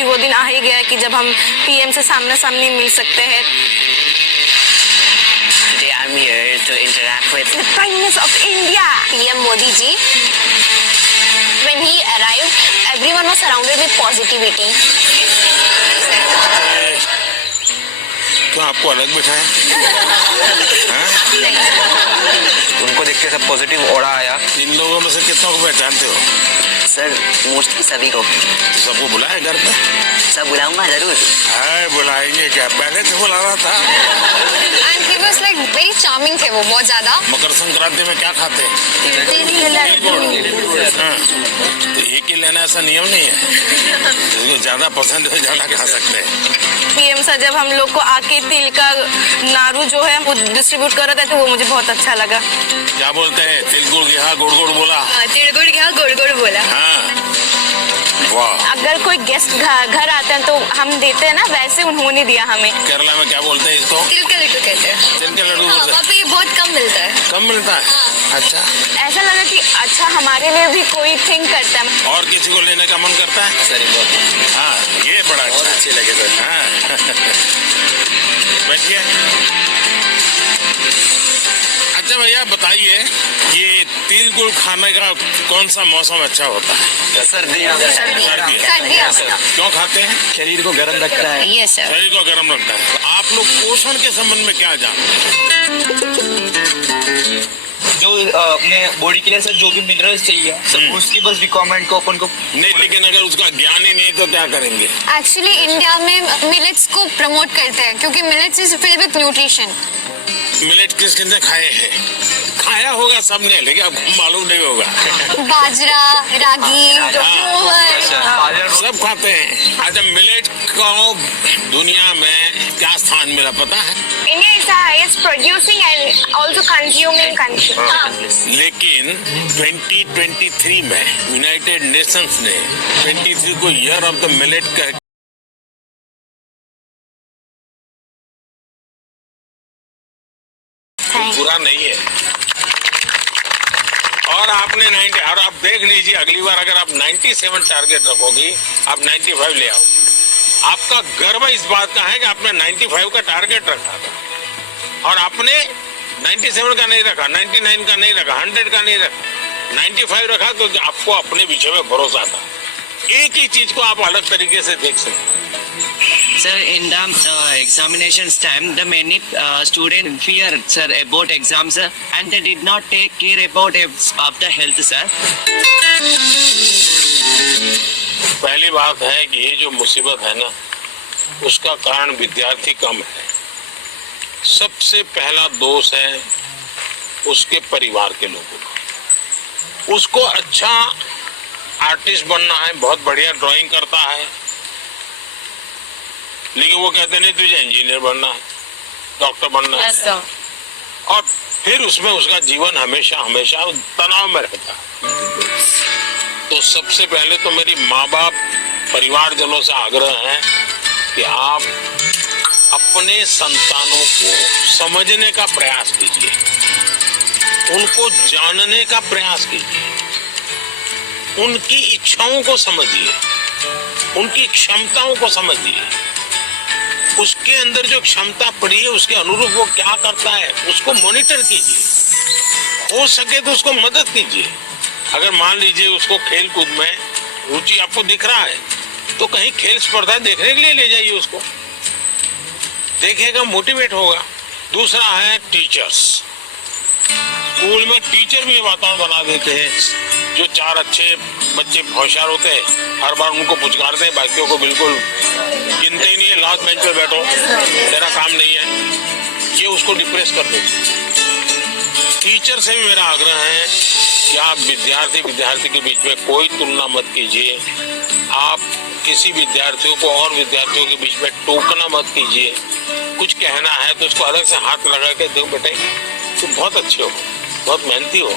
वो दिन आ ही गया कि जब हम पीएम से सामने सामने मिल सकते हैं। Today I'm here to interact with The Prime Minister of India, PM Modi ji. When he arrived, everyone was surrounded with positivity. क्यों आपको अलग बिठाया? उनको देख के सब पॉजिटिव ऑरा आया। इन लोगों में से कितनों को पहचानते हो? सर मोस्टली सभी को। सबको बुलाए घर पे? सब बुलाऊंगा जरूर। बुलाएंगे क्या, पहले से बुलाना था। and he was like very charming थे वो, बहुत ज्यादा। मकर संक्रांति में क्या खाते हैं? तो एक ही लेना ऐसा नियम नहीं है, जिसको ज्यादा पसंद है ज्यादा खा सकते हैं। पीएम सर जब हम लोग को आके तिल का नारू जो है वो डिस्ट्रीब्यूट कर रहा था तो वो मुझे बहुत अच्छा लगा। क्या बोलते हैं, तिल गुड़ गया गुड़ गुड़ बोला। तिल गुड़ गया गुड़ गुड़ बोला। हाँ वाह। अगर कोई गेस्ट घर आते हैं तो हम देते हैं ना, वैसे उन्होंने दिया हमें। केरला में क्या बोलते हैं इसको? तिल के लड्डू कहते हैं। तिल के लड्डू हाँ, बोलते हैं। वहाँ पे ये बहुत कम मिलता है। कम मिलता है? अच्छा, ऐसा लगा कि अच्छा हमारे लिए भी कोई थिंक करता है। और किसी को लेने का मन करता है? सर बहुत हाँ, ये बड़ा अच्छा है। अच्छे लगे सर। हाँ। बैठिए। अच्छा भैया बताइए, ये तिल गुड़ खाने का कौन सा मौसम अच्छा होता है? सर्दियाँ। सर्दियाँ। क्यों खाते हैं? शरीर को गर्म रखता है। Yes sir. शरीर को गर्म रखता है। तो आप लोग पोषण के संबंध में क्या जानते हैं? जो अपने बॉडी के लिए सर जो भी मिनरल्स चाहिए सर उसकी बस रिक्वायरमेंट को अपन को नहीं, लेकिन अगर उसका ज्ञान ही नहीं तो क्या करेंगे? एक्चुअली इंडिया में मिलेट्स को प्रमोट करते हैं क्योंकि millets is filled with nutrition. Millet किस किसने खाए हैं? खाया होगा सबने, लेकिन आपको मालूम नहीं होगा। बाजरा, रागी, जोवर। सब खाते हैं। अच्छा, मिलेट को दुनिया में क्या स्थान मिला पता है? India is the highest producing and also consuming country. लेकिन 2023 में यूनाइटेड नेशंस ने 23 को ईयर ऑफ द मिलेट कह बुरा नहीं है। और आपने 90, और आप देख लीजिए अगली बार अगर आप 97 टारगेट रखोगी, आप 95 ले आओगी। आपका गर्व इस बात का है कि आपने 95 का टारगेट रखा था और आपने 97 का नहीं रखा, 99 का नहीं रखा, 100 का नहीं रखा, 95 रखा, तो आपको अपने विषय में भरोसा था। एक ही चीज को आप अलग तरीके से देख सकते। Sir, in the examinations time, the many students fear, sir, about exams, sir, and they did not take care about the health, sir. पहली बात है कि ये जो मुसीबत है ना, उसका कारण विद्यार्थी कम है। सबसे पहला दोष है उसके परिवार के लोगों का। उसको अच्छा आर्टिस्ट बनना है, बहुत बढ़िया ड्राइंग करता है, लेकिन वो कहते नहीं तुझे इंजीनियर बनना है, डॉक्टर बनना है, और फिर उसमें उसका जीवन हमेशा हमेशा तनाव में रहता है। तो सबसे पहले तो मेरी माँ बाप परिवारजनों से आग्रह है कि आप अपने संतानों को समझने का प्रयास कीजिए, उनको जानने का प्रयास कीजिए, उनकी इच्छाओं को समझिए, उनकी क्षमताओं को समझिए, उसके अंदर जो क्षमता पड़ी है उसके अनुरूप वो क्या करता है उसको मॉनिटर कीजिए, हो सके तो उसको मदद कीजिए। अगर मान लीजिए उसको खेल कूद में रुचि आपको दिख रहा है तो कहीं खेल स्पर्धा देखने के लिए ले जाइए, उसको देखेगा, मोटिवेट होगा। दूसरा है टीचर्स। स्कूल में टीचर भी वातावरण बना देते हैं, जो 4 अच्छे बच्चे होशियार होते हैं हर बार उनको पुचकारते हैं, बाकियों को बिल्कुल गिनते ही नहीं है, लास्ट बेंच पे बैठो, तेरा काम नहीं है, ये उसको डिप्रेस कर देते। टीचर से भी मेरा आग्रह है कि आप विद्यार्थी के बीच में कोई तुलना मत कीजिए, आप किसी विद्यार्थियों को और विद्यार्थियों के बीच में टोकना मत कीजिए। कुछ कहना है तो उसको अलग से हाथ लगा के देखो बेटे तुम बहुत अच्छे हो, बहुत मेहनती हो,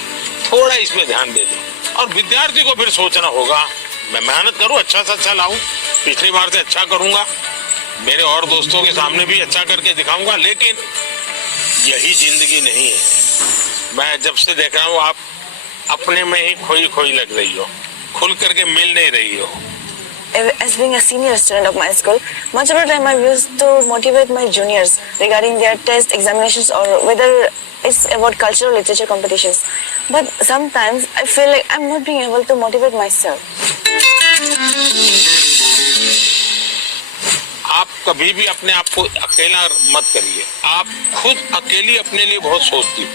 थोड़ा इसमें ध्यान दे दो। और विद्यार्थी को फिर सोचना होगा मैं मेहनत करूं, अच्छा से अच्छा लाऊं, पिछली बार से अच्छा करूंगा, मेरे और दोस्तों के सामने भी अच्छा करके दिखाऊंगा। लेकिन यही जिंदगी नहीं है। मैं जब से देख रहा हूँ आप अपने में ही खोई लग रही हो, खुल करके मिल नहीं रही हो। As being a senior student of my school, much of the time I used to motivate my juniors regarding their test examinations or whether it's about cultural literature competitions. But sometimes I feel like I'm not being able to motivate myself. आप कभी भी अपने आप को अकेला मत करिए। आप खुद अकेली अपने लिए बहुत सोचती हो,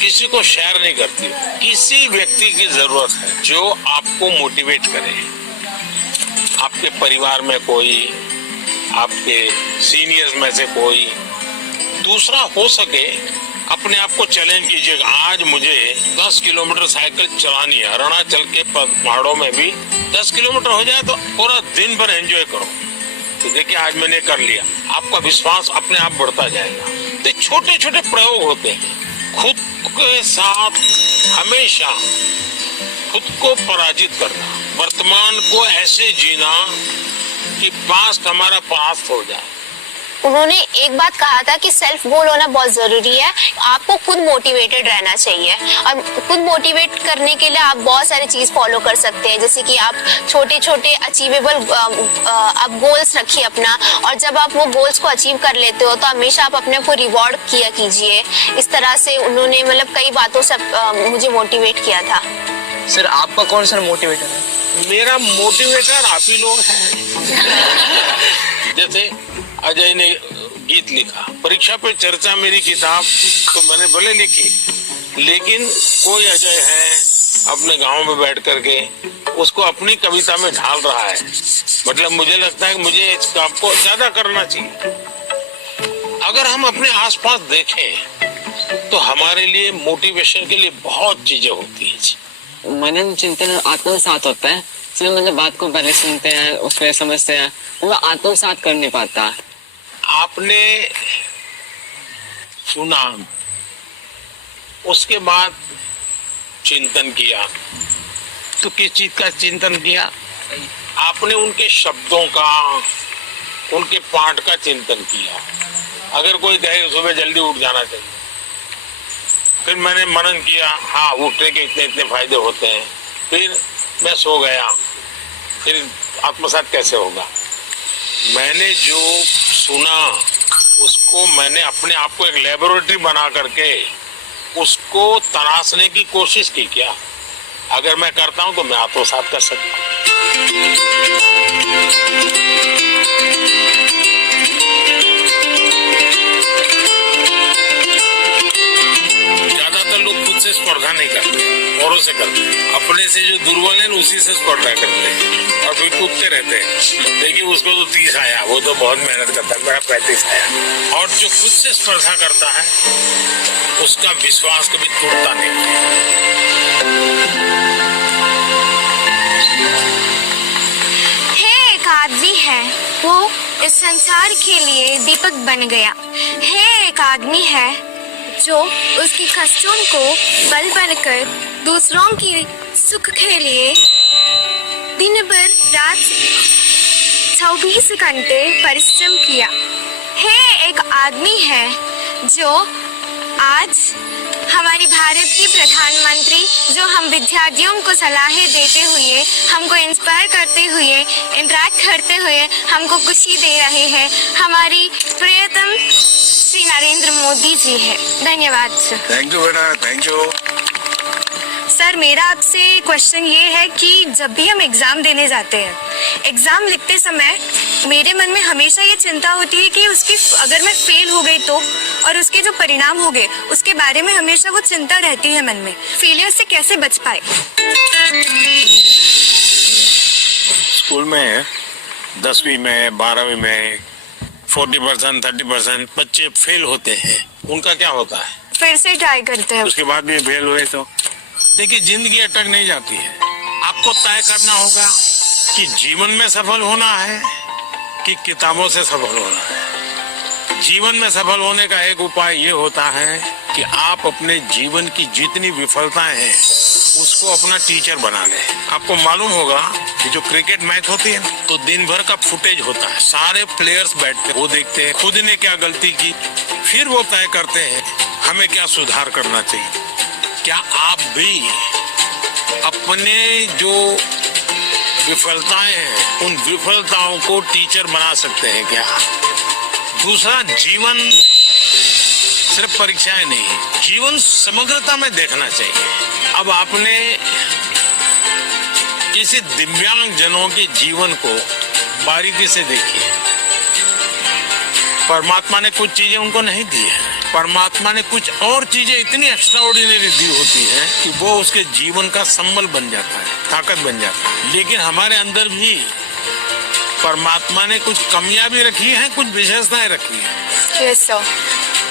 किसी को शेयर नहीं करती हो। किसी व्यक्ति की जरूरत है जो आपको मोटिवेट करे। आपके परिवार में कोई, आपके सीनियर्स में से कोई, दूसरा हो सके अपने आप को चैलेंज कीजिएगा। आज मुझे 10 किलोमीटर साइकिल चलानी है, अरुणाचल के पहाड़ों में भी 10 किलोमीटर हो जाए तो पूरा दिन भर एंजॉय करो। तो देखिए आज मैंने कर लिया, आपका विश्वास अपने आप बढ़ता जाएगा। तो छोटे छोटे प्रयोग होते हैं। खुद के साथ हमेशा खुद को पराजित करना, वर्तमान को ऐसे जीना कि पास्ट हमारा पास्ट हो जाए, उन्होंने एक बात कहा था कि सेल्फ गोल होना बहुत जरूरी है, आपको खुद मोटिवेटेड रहना चाहिए। और खुद मोटिवेट करने के लिए आप बहुत सारी चीज फॉलो कर सकते हैं, जैसे कि आप छोटे छोटे अचीवेबल आप गोल्स रखिए अपना, और जब आप वो गोल्स को अचीव कर लेते हो तो हमेशा आप अपने को रिवॉर्ड किया कीजिए। इस तरह से उन्होंने मतलब कई बातों से मुझे मोटिवेट किया था। सर आपका कौन सा मोटिवेटर है? मेरा मोटिवेटर आप ही लोग हैं। जैसे अजय ने गीत लिखा, परीक्षा पे चर्चा मेरी किताब तो मैंने भले लिखी, लेकिन कोई अजय है अपने गांव में बैठ करके उसको अपनी कविता में ढाल रहा है। मतलब मुझे लगता है कि मुझे इस काम को ज्यादा करना चाहिए। अगर हम अपने आसपास देखें तो हमारे लिए मोटिवेशन के लिए बहुत चीजें होती हैं। मनन चिंतन आत्मसात होता है, इसमें मतलब बात को पहले सुनते हैं उसको समझते हैं, वो आत्मसात कर नहीं पाता। आपने सुना, उसके बाद चिंतन किया, तो किस चीज का चिंतन किया? आपने उनके शब्दों का, उनके पाठ का चिंतन किया। अगर कोई कहे सुबह जल्दी उठ जाना चाहिए, फिर मैंने मनन किया, हाँ उठने के इतने इतने फायदे होते हैं, फिर मैं सो गया, फिर आत्मसात कैसे होगा? मैंने जो सुना उसको मैंने अपने आप को एक लेबोरेटरी बना करके उसको तराशने की कोशिश की। क्या अगर मैं करता हूं तो मैं आत्मसात कर सकता हूं। ज्यादातर लोग खुद से स्पर्धा नहीं करते, औरों से करते हैं। अपने से जो दुर्बल है उसी से स्पर्धा करते हैं और फिर कूदते रहते हैं। देखिए उसको तो 30 आया, वो तो बहुत मेहनत करता है, मेरा 35 आया। और जो खुद से स्पर्धा करता है उसका विश्वास कभी टूटता नहीं। है एक आदमी है, वो इस संसार के लिए दीपक बन गया है। एक आदमी है जो उसके कष्टों को बल बनकर दूसरों की सुख के लिए दिन भर रात 24 घंटे परिश्रम किया है। एक आदमी है जो आज हमारी भारत की प्रधानमंत्री, जो हम विद्यार्थियों को सलाहें देते हुए, हमको इंस्पायर करते हुए, इंटरेक्ट करते हुए हमको खुशी दे रहे हैं, हमारी प्रियतम श्री नरेंद्र मोदी जी है। धन्यवाद सर। थैंक यू बेटा, थैंक यू। सर मेरा आपसे क्वेश्चन ये है कि जब भी हम एग्जाम देने जाते हैं, एग्जाम लिखते समय मेरे मन में हमेशा ये चिंता होती है कि उसकी अगर मैं फेल हो गई तो, और उसके जो परिणाम हो गए उसके बारे में हमेशा वो चिंता रहती है मन में। फेलियर से कैसे बच पाए? स्कूल में 10वीं में 12वीं में 40% 30% बच्चे फेल होते हैं। उनका क्या होता है? फिर से ट्राई करते हैं। उसके बाद भी फेल हुए तो देखिए जिंदगी अटक नहीं जाती है। आपको तय करना होगा कि जीवन में सफल होना है कि किताबों से सफल होना है। जीवन में सफल होने का एक उपाय ये होता है कि आप अपने जीवन की जितनी विफलताएं हैं उसको अपना टीचर बना लें। आपको मालूम होगा कि जो क्रिकेट मैच होती है तो दिन भर का फुटेज होता है, सारे प्लेयर्स बैठते वो देखते हैं खुद ने क्या गलती की, फिर वो तय करते हैं हमें क्या सुधार करना चाहिए। क्या आप भी अपने जो विफलताएं हैं उन विफलताओं को टीचर बना सकते हैं क्या? दूसरा, जीवन सिर्फ परीक्षाएं नहीं, जीवन समग्रता में देखना चाहिए। अब आपने किसी दिव्यांग जनों के जीवन को बारीकी से देखिए। परमात्मा ने कुछ चीजें उनको नहीं दी है, परमात्मा ने कुछ और चीजें इतनी एक्स्ट्राऑर्डिनरी दी होती हैं कि वो उसके जीवन का संबल बन जाता है, ताकत बन जाता है। लेकिन हमारे अंदर भी परमात्मा ने कुछ कमियां भी रखी हैं, कुछ विशेषताएं रखी हैं। yes, sir।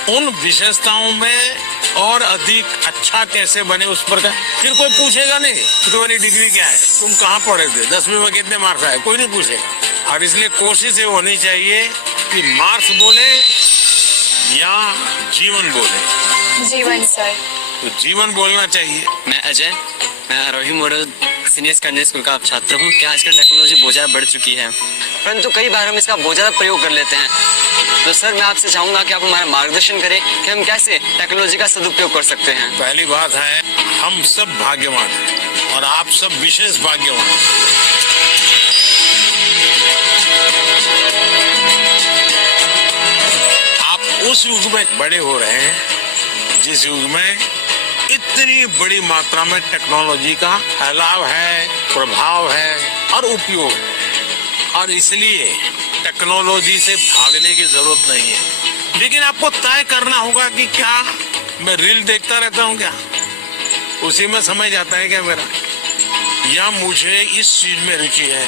उन विशेषताओं में और अधिक अच्छा कैसे बने उस पर फिर कोई पूछेगा नहीं तुम्हारी डिग्री क्या है, तुम कहाँ पढ़े थे, 10वीं में कितने मार्क्स आए, कोई नहीं पूछेगा। और इसलिए कोशिश ये होनी चाहिए कि मार्क्स बोले या जीवन बोले। जीवन सर। तो जीवन बोलना चाहिए। मैं अजय, मैं आरोही मॉडल सीनियर सेकेंडरी स्कूल का छात्र हूँ। क्या आजकल टेक्नोलॉजी बहुत ज़्यादा बढ़ चुकी है, परंतु कई बार हम इसका बहुत ज़्यादा प्रयोग कर लेते हैं। तो सर मैं आपसे चाहूंगा कि आप हमारा मार्गदर्शन करें कि हम कैसे टेक्नोलॉजी का सदुपयोग कर सकते हैं। पहली बात है, हम सब भाग्यवान हैं और आप सब विशेष भाग्यवान हैं। आप उस युग में बड़े हो रहे हैं जिस युग में इतनी बड़ी मात्रा में टेक्नोलॉजी का फैलाव है, प्रभाव है और उपयोग, और इसलिए टेक्नोलॉजी से भागने की जरूरत नहीं है। लेकिन आपको तय करना होगा कि क्या मैं रील देखता रहता हूँ, क्या उसी में समय जाता है क्या मेरा, या मुझे इस चीज में रुचि है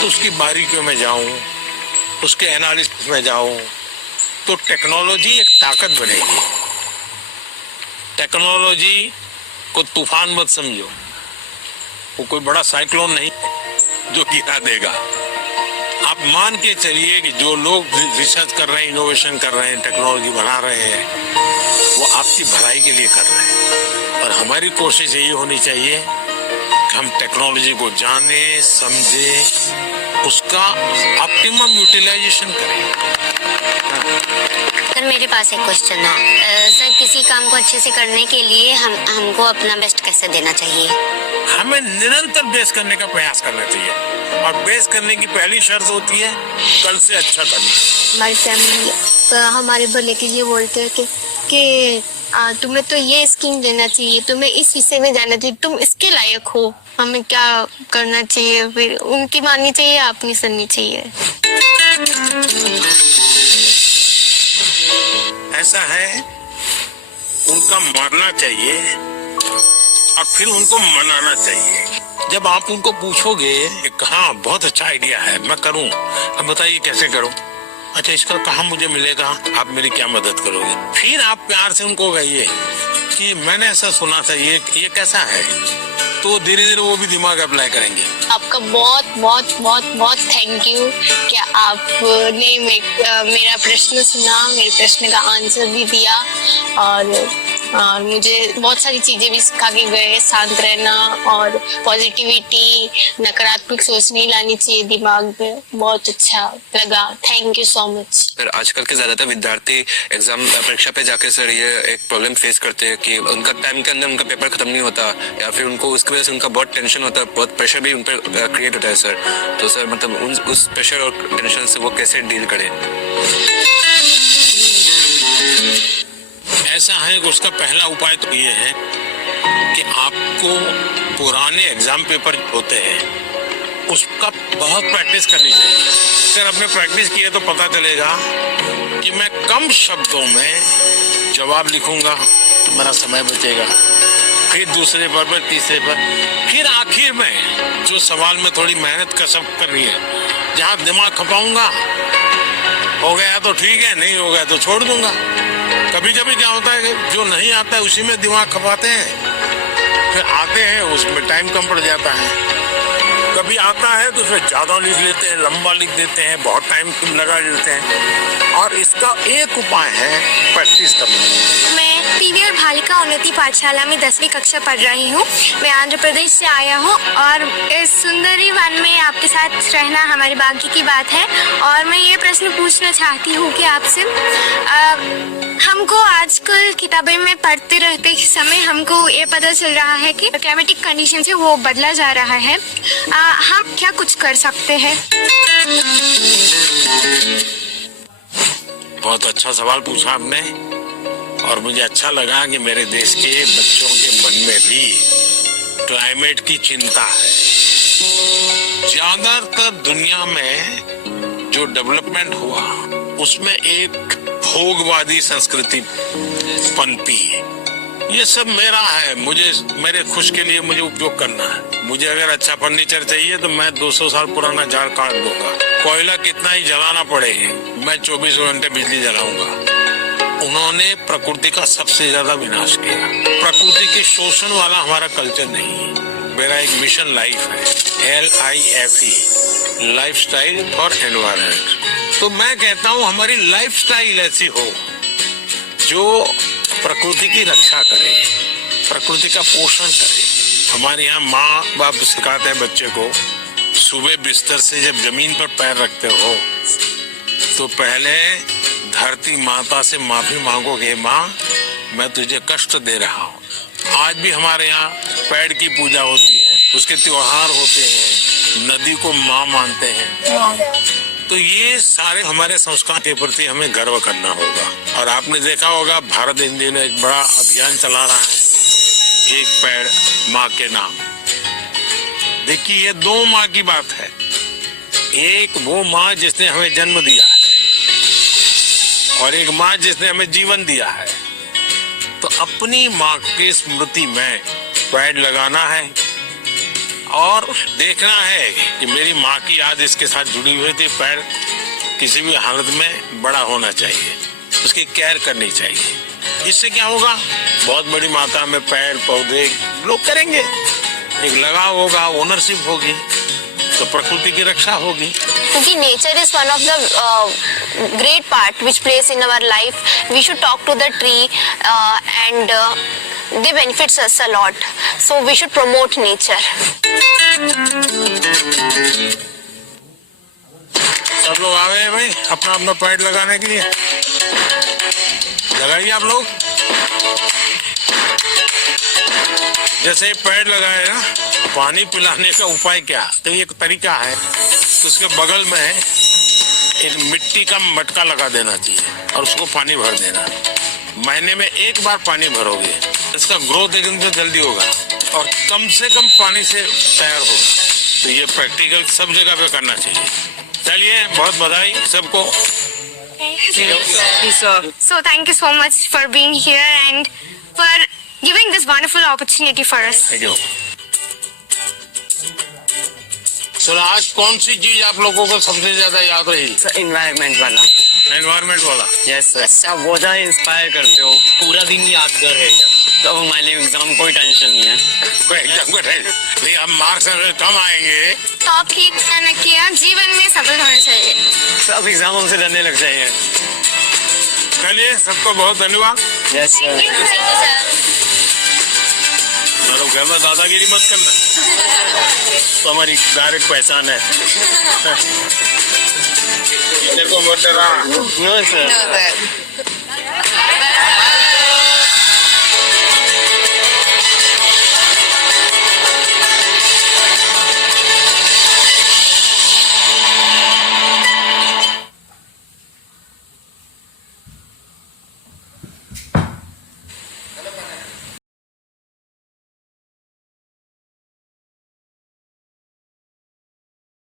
तो उसकी बारीकियों में जाऊं, उसके एनालिसिस में जाऊं, तो टेक्नोलॉजी एक ताकत बनेगी। टेक्नोलॉजी को तूफान मत समझो, वो कोई बड़ा साइक्लोन नहीं जो गिरा देगा। आप मान के चलिए कि जो लोग रिसर्च कर रहे हैं, इनोवेशन कर रहे हैं, टेक्नोलॉजी बना रहे हैं, वो आपकी भलाई के लिए कर रहे हैं। और हमारी कोशिश यही होनी चाहिए कि हम टेक्नोलॉजी को जाने, समझे, उसका ऑप्टिमम यूटिलाइजेशन करें। सर मेरे पास एक क्वेश्चन है। सर किसी काम को अच्छे से करने के लिए हमको अपना बेस्ट कैसे देना चाहिए? हमें निरंतर बेस्ट करने का प्रयास करना चाहिए, और बेस्ट करने की पहली शर्त होती है कल से अच्छा करना। हमारी फैमिली हमारे भले के लिए बोलते हैं कि तुम्हें तो ये स्कीम देना चाहिए, तुम्हें इस विषय में जाना चाहिए, तुम इसके लायक हो। हमें क्या करना चाहिए? फिर उनकी माननी चाहिए या अपनी सुननी चाहिए? ऐसा है, उनका मानना चाहिए और फिर उनको मनाना चाहिए। जब आप उनको पूछोगे हाँ बहुत अच्छा आइडिया है, मैं करूं, अब बताइए कैसे करूं, अच्छा इसका कहाँ मुझे मिलेगा, आप मेरी क्या मदद करोगे, फिर आप प्यार से उनको कहिए कि मैंने ऐसा सुना था, ये कैसा है, तो धीरे धीरे वो भी दिमाग अप्लाई करेंगे। आपका बहुत बहुत बहुत बहुत थैंक यू कि आपने मेरा प्रश्न सुना, मेरे प्रश्न का आंसर भी दिया, और मुझे बहुत सारी चीजें भी सिखा के गए। शांत रहना और पॉजिटिविटी, नकारात्मक सोच नहीं लानी चाहिए दिमाग में। बहुत अच्छा लगा, thank you so much. Sir आजकल के ज्यादातर विद्यार्थी एग्जाम परीक्षा पे जाके सर ये एक प्रॉब्लम फेस करते हैं कि उनका टाइम के अंदर उनका पेपर खत्म नहीं होता, या फिर उनको उसकी वजह से उनका बहुत टेंशन होता है, बहुत प्रेशर भी उन पर क्रिएट होता है सर। तो सर मतलब उस प्रेशर और टेंशन से वो कैसे डील करें? ऐसा है कि उसका पहला उपाय तो ये है कि आपको पुराने एग्जाम पेपर होते हैं उसका बहुत प्रैक्टिस करनी चाहिए। अगर आपने प्रैक्टिस किया तो पता चलेगा कि मैं कम शब्दों में जवाब लिखूंगा तो मेरा समय बचेगा, फिर दूसरे पर, तीसरे पर, फिर आखिर में जो सवाल में थोड़ी मेहनत कसरत करनी है, जहाँ दिमाग खपाऊंगा, हो गया तो ठीक है, नहीं हो गया तो छोड़ दूंगा। कभी कभी क्या होता है कि जो नहीं आता है उसी में दिमाग खपाते हैं, फिर आते हैं उसमें टाइम कम पड़ जाता है। कभी आता है तो फिर ज्यादा लिख लेते हैं, लंबा लिख देते हैं, बहुत टाइम लगा देते हैं। और इसका एक उपाय है प्रैक्टिस करना। मैं पीवी और बालिका उन्नति पाठशाला में 10वीं कक्षा पढ़ रही हूँ। मैं आंध्र प्रदेश से आया हूँ और इस सुंदरी वन में आपके साथ रहना हमारे भाग्य की बात है। और मैं ये प्रश्न पूछना चाहती हूँ कि आपसे हमको आजकल किताबें में पढ़ते रहते समय हमको ये पता चल रहा है कि क्लाइमेटिक कंडीशन से वो बदला जा रहा है, हम क्या कुछ कर सकते हैं? बहुत अच्छा सवाल पूछा आपने, और मुझे अच्छा लगा कि मेरे देश के बच्चों के मन में भी क्लाइमेट की चिंता है। ज्यादातर दुनिया में जो डेवलपमेंट हुआ उसमें एक भोगवादी संस्कृति पनपी। ये सब मेरा है, मुझे मेरे खुश के लिए मुझे उपयोग करना है। मुझे अगर अच्छा फर्नीचर चाहिए तो मैं 200 साल पुराना झाड़ काट दूंगा, कोयला कितना ही जलाना पड़े मैं 24 घंटे बिजली जलाऊंगा। उन्होंने प्रकृति का सबसे ज्यादा विनाश किया। प्रकृति के शोषण वाला हमारा कल्चर नहीं है। मेरा एक मिशन लाइफ है, LIFE, लाइफस्टाइल फॉर एनवायरनमेंट। तो मैं कहता हूँ हमारी लाइफस्टाइल ऐसी हो जो प्रकृति की रक्षा करे, प्रकृति का पोषण करे। हमारे यहाँ माँ बाप सिखाते हैं बच्चे को, सुबह बिस्तर से जब जमीन पर पैर रखते हो तो पहले धरती माता से माफी मांगोगे माँ, मैं तुझे कष्ट दे रहा हूँ। आज भी हमारे यहाँ पेड़ की पूजा होती है, उसके त्योहार होते हैं, नदी को माँ मानते हैं। तो ये सारे हमारे संस्कार के प्रति हमें गर्व करना होगा। और आपने देखा होगा भारत हिंदी ने एक बड़ा अभियान चला रहा है, एक पेड़ माँ के नाम। देखिए ये दो माँ की बात है, एक वो माँ जिसने हमें जन्म दिया है और एक माँ जिसने हमें जीवन दिया है। तो अपनी माँ की स्मृति में पेड़ लगाना है और देखना है कि मेरी माँ की याद इसके साथ जुड़ी हुई थी। पेड़ किसी भी हालत में बड़ा होना चाहिए, उसकी केयर करनी चाहिए। इससे क्या होगा, बहुत बड़ी मात्रा में पेड़ पौधे लोग करेंगे, एक लगाव होगा, ओनरशिप होगी, तो प्रकृति की रक्षा होगी। क्योंकि nature is one of the great part which place in our life. We should talk to the tree and they benefits us a lot, so we should promote nature. सब लोग आ गए भाई अपना अपना पेड़ लगाने के लिए, लगाइए आप लोग। जैसे पेड़ लगाए ना, पानी पिलाने का उपाय क्या, तो एक तरीका है, तो उसके बगल में एक मिट्टी का मटका लगा देना चाहिए और उसको पानी भर देना। महीने में एक बार पानी भरोगे, इसका ग्रोथ एकदम से जल्दी होगा और कम से कम पानी से तैयार होगा। तो ये प्रैक्टिकल सब जगह पे करना चाहिए। चलिए, बहुत बधाई सबको। So thank you so much for being here and for giving this wonderful opportunity for us. Thank you. Sir आज कौन सी चीज आप लोगों को सबसे ज्यादा याद रही? सर इन्वायरमेंट वाला। एनवायरमेंट वाला? Yes sir. आप वो जहाँ इंस्पायर करते हो, पूरा दिन यादगार रहेगा। तो हमारे लिए एग्जाम कोई टेंशन नहीं है। कोई एग्जाम का टेंशन नहीं, हम मार्क्स कम आएंगे तो आप ठीक कहना किया, जीवन में सफल होना चाहिए। सब एग्जाम हमसे डरने लग जाएंगे। चलिए, सबको बहुत धन्यवाद। Yes sir. घर में दादागिरी मत करना, तो हमारी डायरेक्ट पहचान है। देखो मत डरा। No sir.